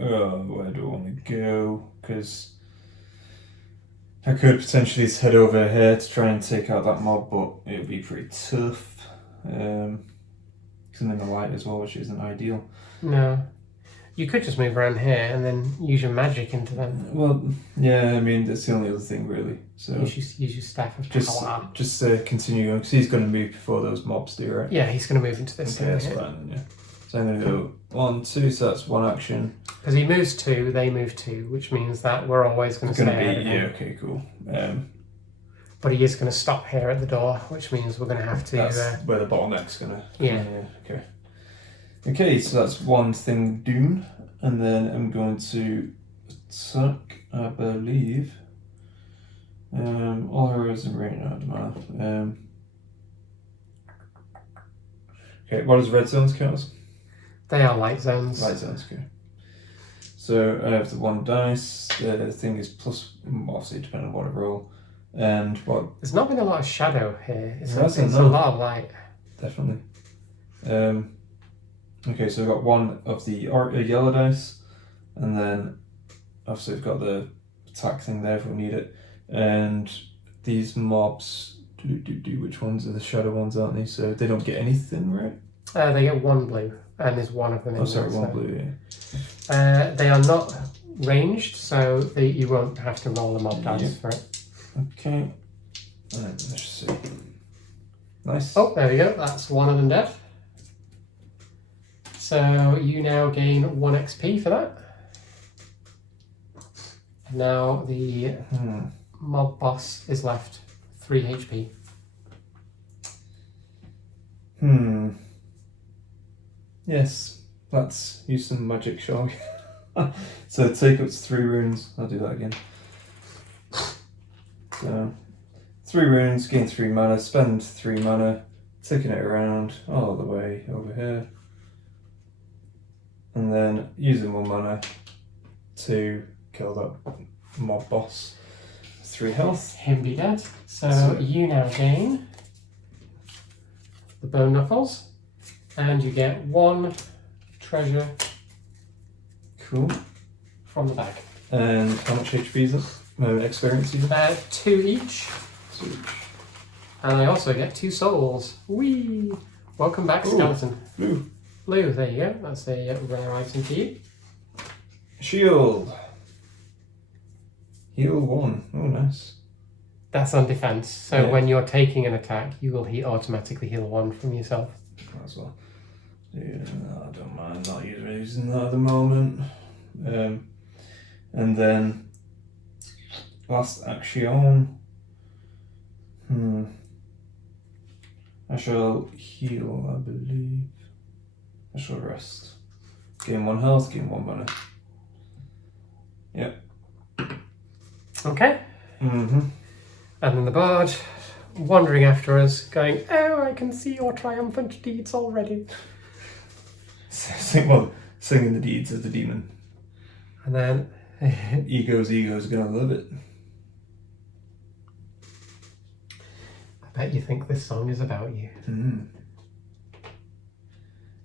where do I want to go? Because I could potentially head over here to try and take out that mob, but it would be pretty tough. Because I'm in the light as well, which isn't ideal. No. You could just move around here and then use your magic into them. Well, yeah, I mean, that's the only other thing, really. So Use your staff of power. just continue going, because he's going to move before those mobs do, right? Yeah, he's going to move into this Okay, that's area. fine, yeah. So I'm going to go 1, 2, so that's 1 action. Because he moves 2, they move 2, which means that we're always going It's to going stay to ahead of be, him. okay, cool. But he is going to stop here at the door, which means we're going to have to... That's where the bottleneck's going to... Yeah. Okay. Okay, so that's one thing done. And then I'm going to attack, I believe. All heroes in range, no, it doesn't matter. Okay, what does red zones count as? They are light zones. Light zones, okay. So I have the 1 dice. The thing is plus, obviously, depending on what I roll. And what? There's not been a lot of shadow here. It's There hasn't, a no. lot of light. Definitely. Okay, so I've got 1 of the yellow dice, and then obviously I've got the attack thing there if we need it. And these mobs, which ones are the shadow ones, aren't they? So they don't get anything, right? They get 1 blue, and there's 1 of them in Oh, sorry, there, 1 so- blue, yeah. They are not ranged, so you won't have to roll a mob dice Yeah. for it. Okay. Let's see. Nice. Oh, there we go. That's 1 of them dead. So you now gain 1 XP for that. Now the mob boss is left 3 HP. Yes, let's use some magic, shall we? So take up to 3 runes. I'll do that again. So 3 runes, gain 3 mana, spend 3 mana, taking it around all the way over here. And then using 1 mana to kill that mob boss. 3 health. Him be dead. So So- you now gain the bone knuckles, and you get 1 treasure Cool. from the bag. And how much HP is it? Experience even? 2 each. So, And I also get 2 souls. Whee! Welcome back, Ooh. skeleton. blue. Blue, there you go. That's a rare item for you. Shield. Heal 1. Oh, nice. That's on defense. So Yeah. when you're taking an attack, you will automatically heal 1 from yourself. Might as well. Yeah, I don't mind not using that at the moment. And then last action. I shall heal, I believe. I shall rest. Gain 1 health, gain 1 mana. Yep. Okay. Mm-hmm. And then the bard, wandering after us, going, "Oh, I can see your triumphant deeds already." Well, singing the deeds of the demon. And then Ego's gonna love it. I bet you think this song is about you. Mm.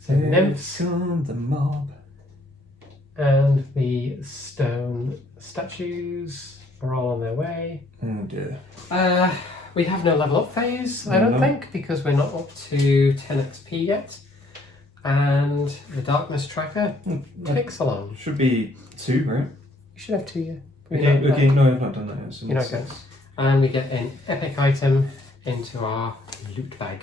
So nymphs on the mob. and the stone statues are all on their way. Oh dear. We have no level up phase, I don't think, because we're not up to 10 XP yet. And the darkness tracker ticks along. Should be 2, right? You should have 2, yeah. Okay, no, I've not done that yet. So You're not good. And we get an epic item into our loot bag.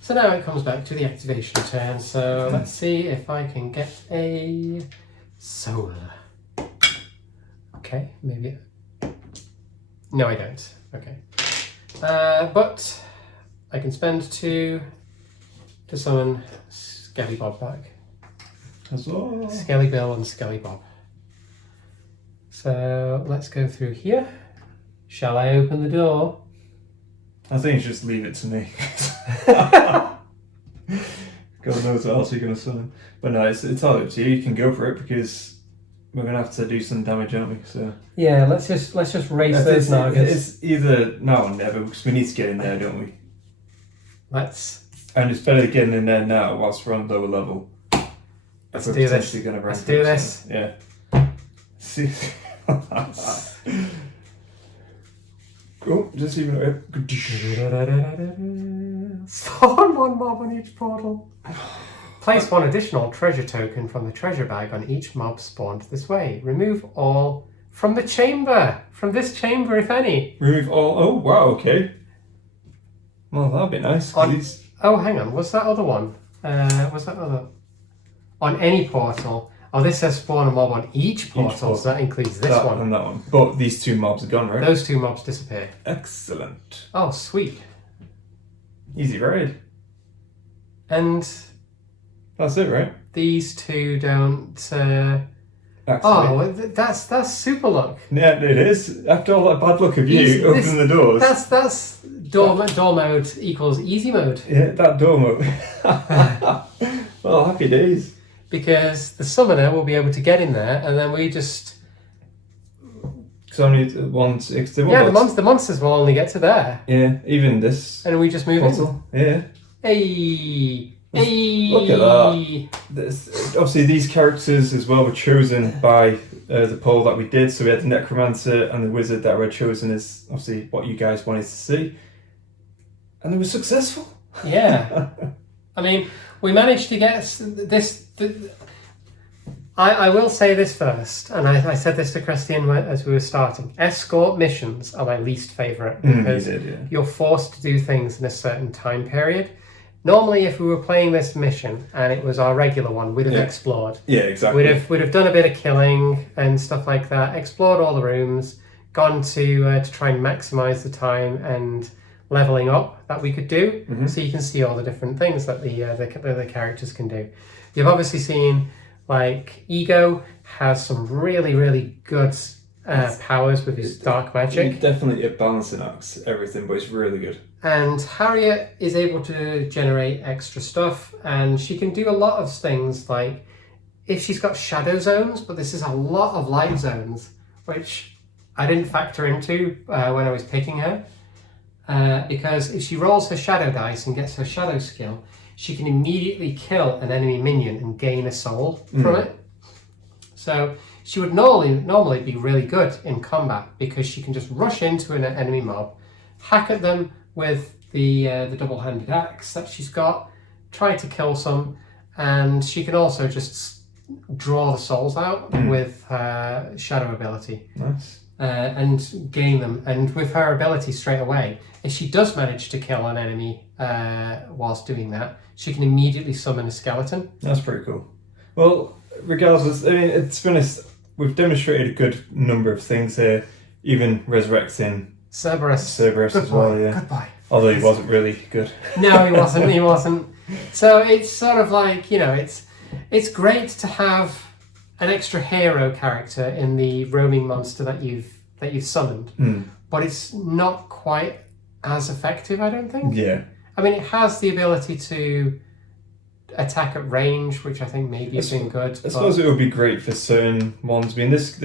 So now it comes back to the activation turn. So let's see if I can get a soul. Okay, maybe. No, I don't. Okay. But I can spend 2 to summon Skelly Bob back. Huzzah. Skelly Bill and Skelly Bob. So let's go through here. Shall I open the door? I think you should just leave it to me. God knows what else you're going to summon. But no, it's all up to you. You can go for it because we're going to have to do some damage, aren't we? So yeah, let's just race those Nagas. It's either now or never because we need to get in there, don't we? And it's better getting in there now whilst we're on lower level. Let's do this. Let's do this. Yeah. See. Oh, just even it. Spawn 1 mob on each portal. Place 1 additional treasure token from the treasure bag on each mob spawned this way. Remove all from the chamber. From this chamber, if any. Remove all. Oh, wow, okay. Well, that'd be nice. Oh, hang on. What's that other one? Was that other? On any portal. Oh, this says spawn a mob on each portal, so that includes this one. And that one. But these 2 mobs are gone, right? Those 2 mobs disappear. Excellent. Oh, sweet. Easy ride. And that's it, right? these 2 don't... Activate. that's super luck. Yeah, it is. After all that bad luck of you opening the doors. That's door mode equals easy mode. Yeah, that door mode. Well, happy days. Because the summoner will be able to get in there, and then we just... So only once... Yeah, the monsters will only get to there. Yeah, even this... And we just move portal. Yeah. Hey! Hey! Look at that. Obviously, these characters as well were chosen by the poll that we did. So we had the Necromancer and the Wizard that were chosen as obviously what you guys wanted to see. And they were successful. Yeah. I mean, we managed to get this... I will say this first, and I said this to Christian as we were starting. Escort missions are my least favourite because you're forced to do things in a certain time period. Normally, if we were playing this mission and it was our regular one, we'd have explored. Yeah, exactly. We'd have done a bit of killing and stuff like that, explored all the rooms, gone to try and maximise the time and levelling up that we could do, so you can see all the different things that the characters can do. You've obviously seen like Ego has some really, really good powers with his dark magic. Definitely a balancing act, everything, but it's really good. And Harriet is able to generate extra stuff, and she can do a lot of things like if she's got shadow zones, but this is a lot of light zones, which I didn't factor into when I was picking her. Because if she rolls her shadow dice and gets her shadow skill, she can immediately kill an enemy minion and gain a soul from it. So she would normally be really good in combat because she can just rush into an enemy mob, hack at them with the double-handed axe that she's got, try to kill some, and she can also just draw the souls out with her shadow ability. Nice. And gain them. And with her ability straight away, if she does manage to kill an enemy whilst doing that, she can immediately summon a skeleton. That's pretty cool. Well, regardless, I mean, to be honest, we've demonstrated a good number of things here, even resurrecting Cerberus as well, yeah. Goodbye. Although he wasn't really good. No, he wasn't. So it's sort of like, it's great to have an extra hero character in the roaming monster that you've summoned, but it's not quite as effective, I don't think. Yeah. I mean, it has the ability to attack at range, which I think maybe has been good. I suppose it would be great for certain ones. I mean, this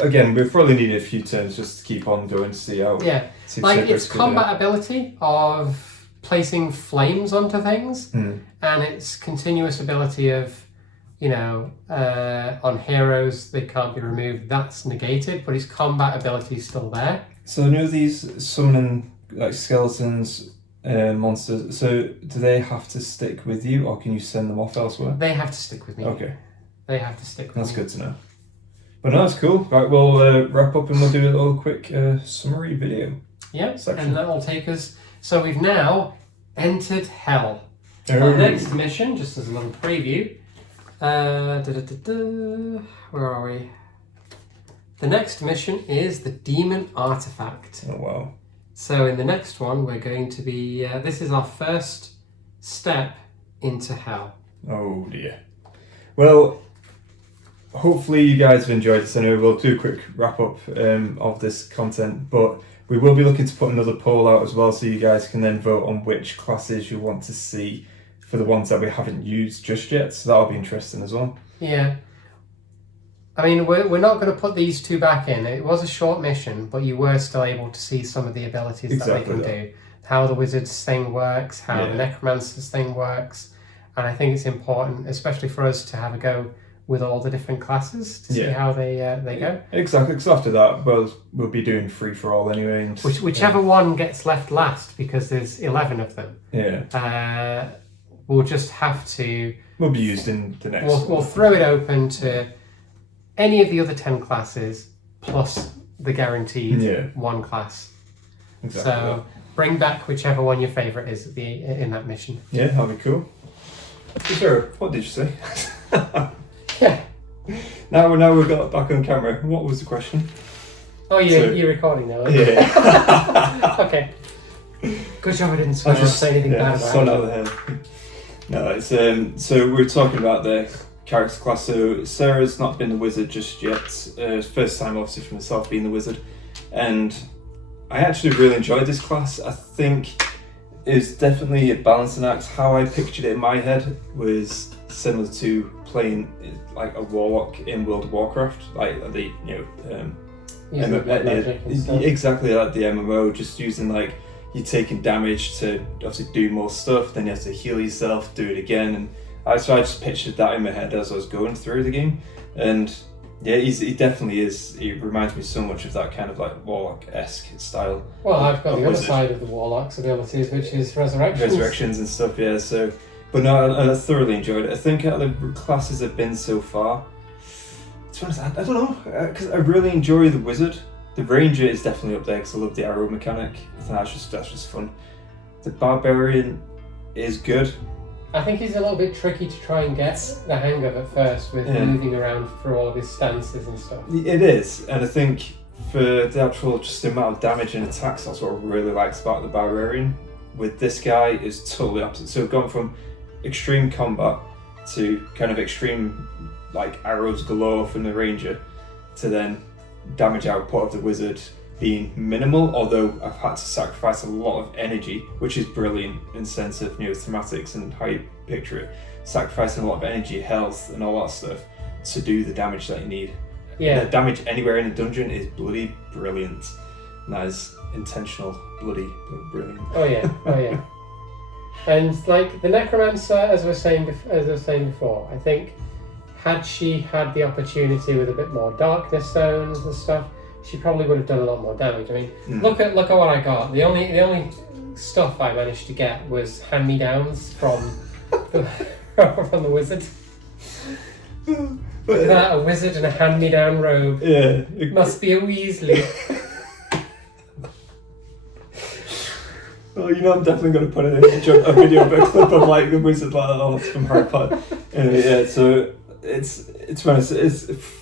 again, we probably need a few turns just to keep on going to see how. Yeah, see like its combat ability of placing flames onto things, and its continuous ability of, you know, on heroes they can't be removed. That's negated, but its combat ability is still there. So I know these summoning like skeletons. Monsters. So do they have to stick with you, or can you send them off elsewhere? They have to stick with me. Okay. They have to stick with That's me. good to know. But no, that's cool. Right, we'll wrap up and we'll do a little quick summary video. Yeah, section. and that will take us. So we've now entered Hell. Oh. Our next mission, just as a little preview. Where are we? The next mission is the Demon Artifact. Oh wow. So in the next one, we're going to be, this is our first step into Hell. Oh dear. Well, hopefully you guys have enjoyed this. I know we'll do a quick wrap up of this content, but we will be looking to put another poll out as well, so you guys can then vote on which classes you want to see for the ones that we haven't used just yet. So that'll be interesting as well. Yeah. I mean, we're not going to put these two back in. It was a short mission, but you were still able to see some of the abilities that they can do. How the wizard's thing works, how the necromancer's thing works. And I think it's important, especially for us, to have a go with all the different classes to see how they go. Exactly, because after that, we'll be doing free-for-all anyway. And, whichever one gets left last, because there's 11 of them. Yeah. We'll just have to... Will be used in the next one. We'll throw it open to any of the other 10 classes, plus the guaranteed one class. Exactly. So bring back whichever one your favourite is in that mission. Yeah, that'll be cool. Sure, what did you say? Yeah. Now we've got it back on camera. What was the question? Oh, you're recording now. Yeah. Okay. Good job I didn't say anything bad about it. Out of the head. No, it's so we're talking about the character class. So Sarah's not been the wizard just yet. First time obviously for myself being the wizard, and I actually really enjoyed this class. I think it's definitely a balancing act. How I pictured it in my head was similar to playing like a warlock in World of Warcraft, like the exactly like the MMO, just using like you're taking damage to obviously do more stuff, then you have to heal yourself, do it again, and so I just pictured that in my head as I was going through the game. And yeah, he definitely is. He reminds me so much of that kind of like warlock-esque style. Well, I've got the other side of the warlock's abilities, which is resurrections and stuff. Yeah, so but no, I thoroughly enjoyed it. I think out of the classes I've been so far, to be honest, I don't know, because I really enjoy the wizard. The ranger is definitely up there because I love the arrow mechanic. I think that's just fun. The barbarian is good. I think he's a little bit tricky to try and get the hang of at first with moving around through all of his stances and stuff. It is, and I think for the actual just the amount of damage and attacks, that's what I really liked about the barbarian. With this guy is totally opposite. So gone from extreme combat to kind of extreme like arrows galore from the ranger to then damage output of the wizard being minimal, although I've had to sacrifice a lot of energy, which is brilliant in the sense of thematics and how you picture it, sacrificing a lot of energy, health and all that stuff to do the damage that you need. Yeah. The damage anywhere in the dungeon is bloody brilliant, and that is intentional bloody but brilliant. Oh yeah. And like the Necromancer, as I was saying before, I think had she had the opportunity with a bit more darkness zones and stuff, she probably would have done a lot more damage. I mean, look at what I got. The only stuff I managed to get was hand-me-downs from the wizard. Look at that, a wizard in a hand-me-down robe. Yeah. It must be a Weasley. Well, I'm definitely going to put a video of a clip of like the wizard like that. Oh, it's from Harry Potter. Anyway, yeah. So it's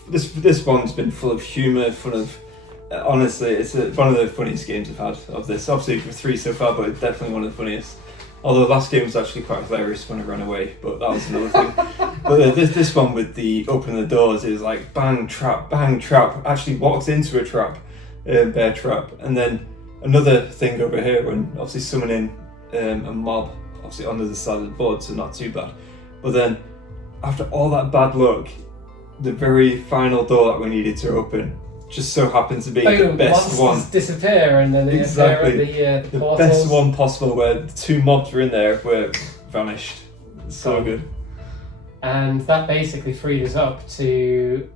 this one's been full of humour, full of. Honestly, it's one of the funniest games I've had of this. Obviously, for 3 so far, but it's definitely one of the funniest. Although the last game was actually quite hilarious when I ran away, but that was another thing. But this one with the opening the doors is like bang trap, actually walks into a trap, bear trap, and then another thing over here when obviously summoning a mob, obviously under the side of the board, so not too bad. But then, after all that bad luck, the very final door that we needed to open just so happened to be the best one. Disappear and then they exactly appear at the portals. Best one possible, where the 2 mobs were in there were vanished. So good. And that basically freed us up to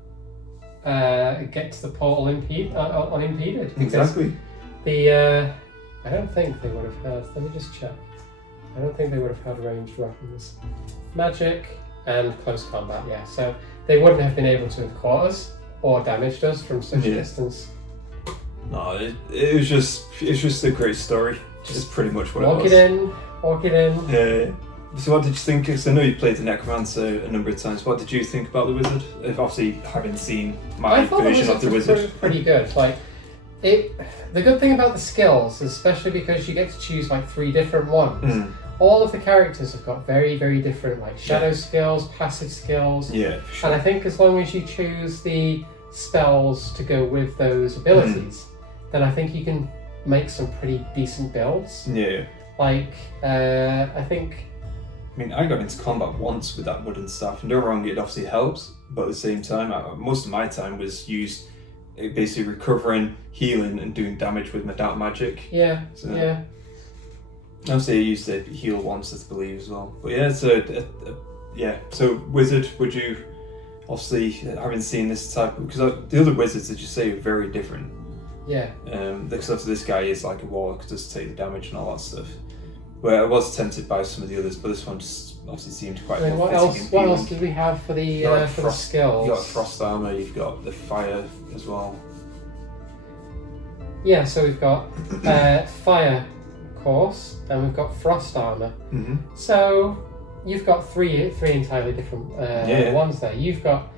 get to the portal unimpeded. Exactly. I don't think they would have had. Let me just check. I don't think they would have had ranged weapons, magic, and close combat. Yeah, so they wouldn't have been able to have caught us or damaged us from such a distance. No, it was just a great story. Just pretty much what it was. Walk it in. Yeah. So what did you think? Because I know you played the Necromancer a number of times. What did you think about the wizard? If obviously having seen my version of the wizard. Was pretty good. Like it. The good thing about the skills, especially because you get to choose like 3 different ones. All of the characters have got very, very different like shadow skills, passive skills. Yeah, for sure. And I think as long as you choose the spells to go with those abilities, then I think you can make some pretty decent builds. Yeah. Like, I think... I mean, I got into combat once with that wooden staff, and don't get me wrong, it obviously helps, but at the same time, most of my time was used basically recovering, healing, and doing damage with my dark magic. Yeah, so, yeah. Obviously, I used to heal once, I believe, as well. But yeah, so So, wizard, would you, obviously, having seen this type, because the other wizards, as you say, are very different. Yeah. Because obviously this guy is like a warlock, does take the damage and all that stuff. But I was tempted by some of the others, but this one just obviously seemed quite. I mean, what else did we have for the the skills? You got frost armor. You've got the fire as well. Yeah, so we've got fire, of course, and we've got frost armor. Mm-hmm. So you've got three entirely different ones there. You've got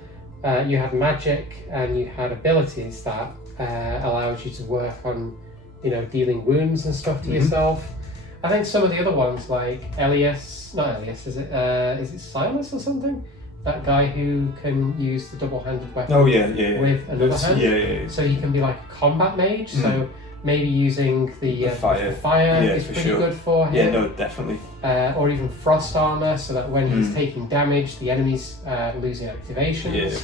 you had magic and you had abilities that allowed you to work on, dealing wounds and stuff to yourself. I think some of the other ones, like is it Silas or something? That guy who can use the double-handed weapon with another hand. Yeah. So he can be like a combat mage. So maybe using the fire is pretty good for him. Yeah, no, definitely. Or even frost armor, so that when he's taking damage, the enemy's losing activations. Yeah.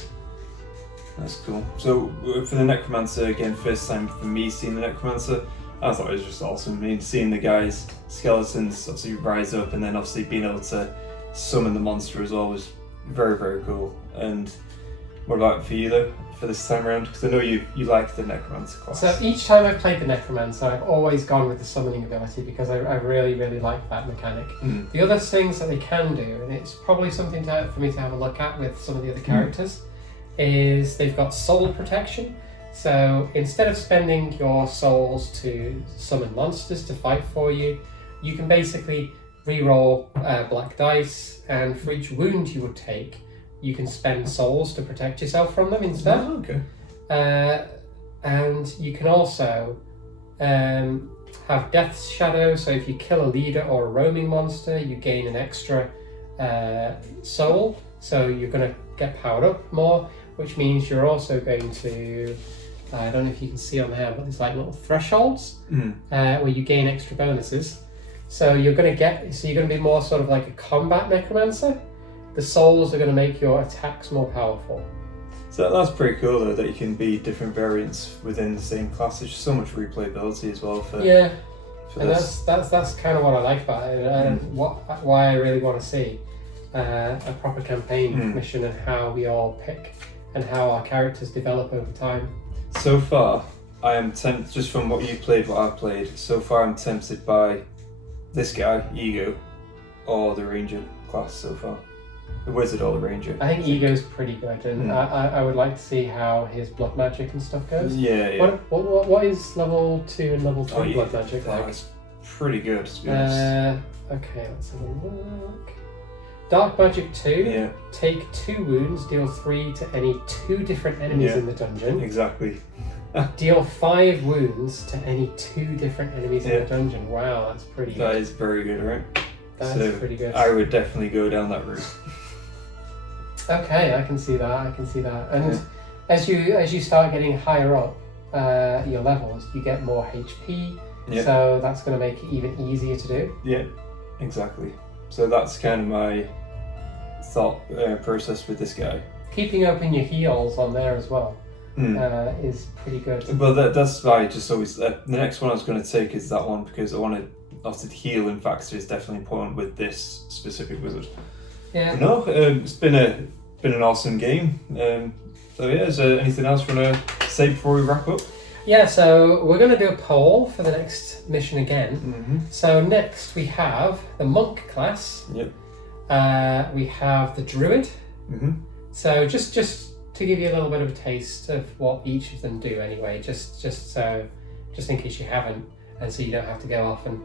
That's cool. So for the Necromancer, again, first time for me seeing the Necromancer, I thought it was just awesome. I mean, seeing the guys' skeletons obviously rise up, and then obviously being able to summon the monster as well was very, very cool. And what about for you though, for this time around? Because I know you like the Necromancer class. So each time I've played the Necromancer, I've always gone with the summoning ability because I really, really like that mechanic. The other things that they can do, and it's probably something for me to have a look at with some of the other characters, is they've got soul protection. So instead of spending your souls to summon monsters to fight for you, you can basically re-roll black dice, and for each wound you would take, you can spend souls to protect yourself from them instead. Oh, okay. And you can also have Death's Shadow, so if you kill a leader or a roaming monster, you gain an extra soul, so you're going to get powered up more, which means you're also going to... I don't know if you can see on there, but there's like little thresholds where you gain extra bonuses. So you're going to be more sort of like a combat necromancer. The souls are going to make your attacks more powerful. So that's pretty cool though, that you can be different variants within the same class. There's just so much replayability as well for and that's kind of what I like about it, and why I really want to see a proper campaign mission and how we all pick and how our characters develop over time. So far, I am tempted, just from what you've played, what I've played, so far I'm tempted by this guy, Ego, or the Ranger class so far. The Wizard or the Ranger. I think Ego's pretty good, and I would like to see how his blood magic and stuff goes. Yeah. What is level 2 and level 3 blood magic like? It's pretty good, to be honest. Okay, let's have a look. Dark Magic 2, take 2 wounds, deal 3 to any 2 different enemies in the dungeon. Exactly. Deal 5 wounds to any 2 different enemies in the dungeon. Wow, that's pretty good. That is very good, right? That's pretty good. I would definitely go down that route. Okay, I can see that. And as you start getting higher up your levels, you get more HP. Yeah. So that's going to make it even easier to do. Yeah, exactly. So that's kind of my thought process with this guy. Keeping open your heals on there as well is pretty good. Well, that's why I just always... the next one I was going to take is that one, because I want to... Obviously, the healing factor is definitely important with this specific wizard. Yeah. But no, it's been an awesome game. So yeah, is there anything else you want to say before we wrap up? Yeah, so we're going to do a poll for the next mission again. Mm-hmm. So next we have the monk class. Yep. We have the druid. Mm-hmm. So just to give you a little bit of a taste of what each of them do anyway, just in case you haven't, and so you don't have to go off and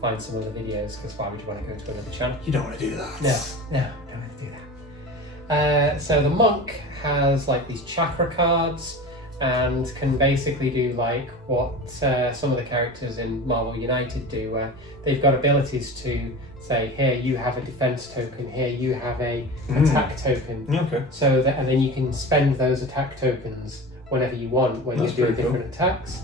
find some other videos, because why would you want to go to another channel? You don't want to do that. No, don't want to do that. So the monk has like these chakra cards and can basically do like what some of the characters in Marvel United do, where they've got abilities to say, here you have a defense token, here you have a attack token. Okay. So that, and then you can spend those attack tokens whenever you want when That's you're doing pretty different attacks.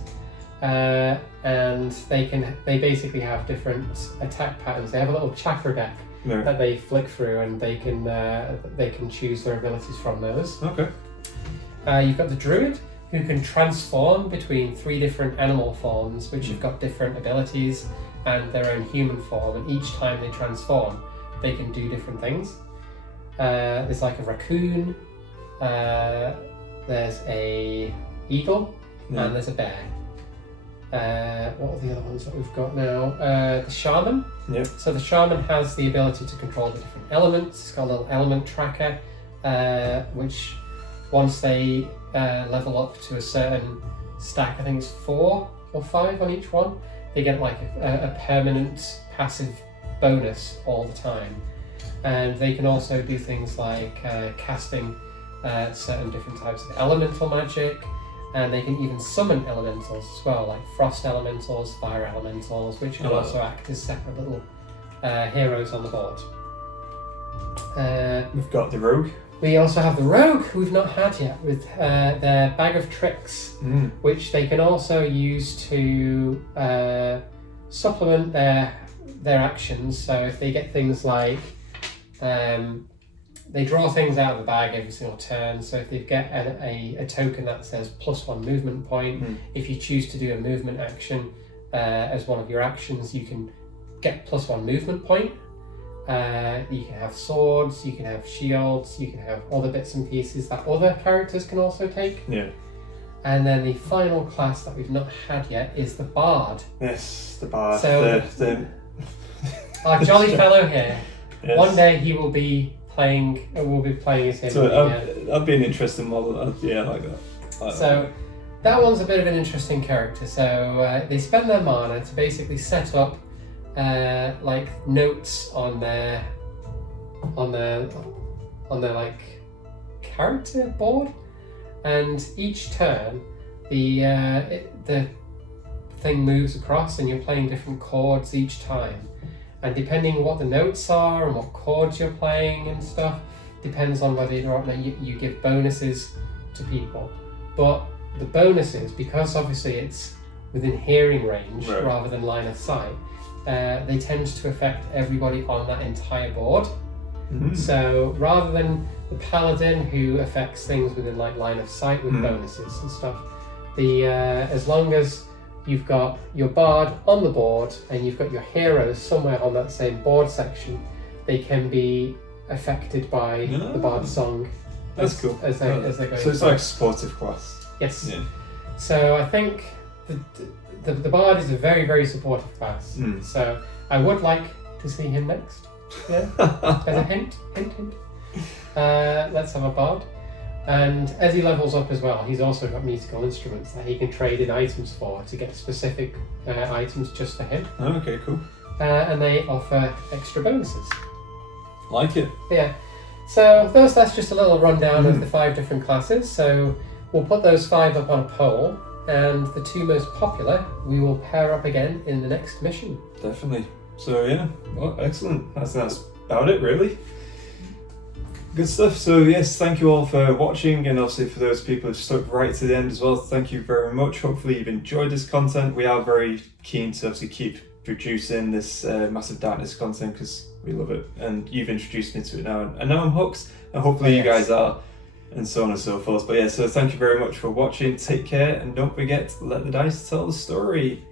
And they basically have different attack patterns. They have a little chakra deck that they flick through, and they can choose their abilities from those. Okay. You've got the druid, who can transform between 3 different animal forms, which have got different abilities, and their own human form, and each time they transform, they can do different things. There's like a raccoon, there's a eagle, and there's a bear. What are the other ones that we've got now? The shaman. Yep. So the shaman has the ability to control the different elements. It's got a little element tracker, which once they level up to a certain stack, I think it's 4 or 5 on each one, they get like a permanent passive bonus all the time. And they can also do things like casting certain different types of elemental magic, and they can even summon elementals as well, like frost elementals, fire elementals, which can also act as separate little heroes on the board. We've got the rogue. We also have the rogue, who we've not had yet, with their bag of tricks, which they can also use to supplement their actions. So if they get things like they draw things out of the bag every single turn. So if they get a token that says +1 movement point, if you choose to do a movement action as one of your actions, you can get +1 movement point. You can have swords, you can have shields, you can have other bits and pieces that other characters can also take. Yeah. And then the final class that we've not had yet is the bard. Yes, the bard. So our jolly fellow here. Yes. One day he will be playing. We'll be playing as him. So that'd be an interesting model. Yeah, I like that. So that one's a bit of an interesting character. So they spend their mana to basically set up like notes on their like character board, and each turn the thing moves across, and you're playing different chords each time. And depending what the notes are and what chords you're playing and stuff, depends on whether or not you give bonuses to people. But the bonuses, because obviously it's within hearing range rather than line of sight, they tend to affect everybody on that entire board. So rather than the paladin, who affects things within like line of sight with bonuses and stuff, as long as you've got your bard on the board and you've got your heroes somewhere on that same board section, they can be affected by the bard's song. That's cool. As they go. So it's like a supportive class. Yes. Yeah. So I think the bard is a very, very supportive class. So I would like to see him next. Yeah. As a hint. Let's have a bard. And as he levels up as well, he's also got musical instruments that he can trade in items for to get specific items just for him. Oh, okay, cool. And they offer extra bonuses. Like it. Yeah. So that's just a little rundown of the 5 different classes. So we'll put those 5 up on a poll, and the 2 most popular we will pair up again in the next mission. Definitely. So yeah, well, excellent. That's about it, really. Good stuff. So yes, thank you all for watching, and obviously for those people who've stuck right to the end as well, thank you very much. Hopefully you've enjoyed this content. We are very keen to obviously keep producing this Massive Darkness content because we love it, and you've introduced me to it now, and now I'm hooked, and hopefully you guys are, and so on and so forth. But yeah, so thank you very much for watching. Take care, and don't forget to let the dice tell the story.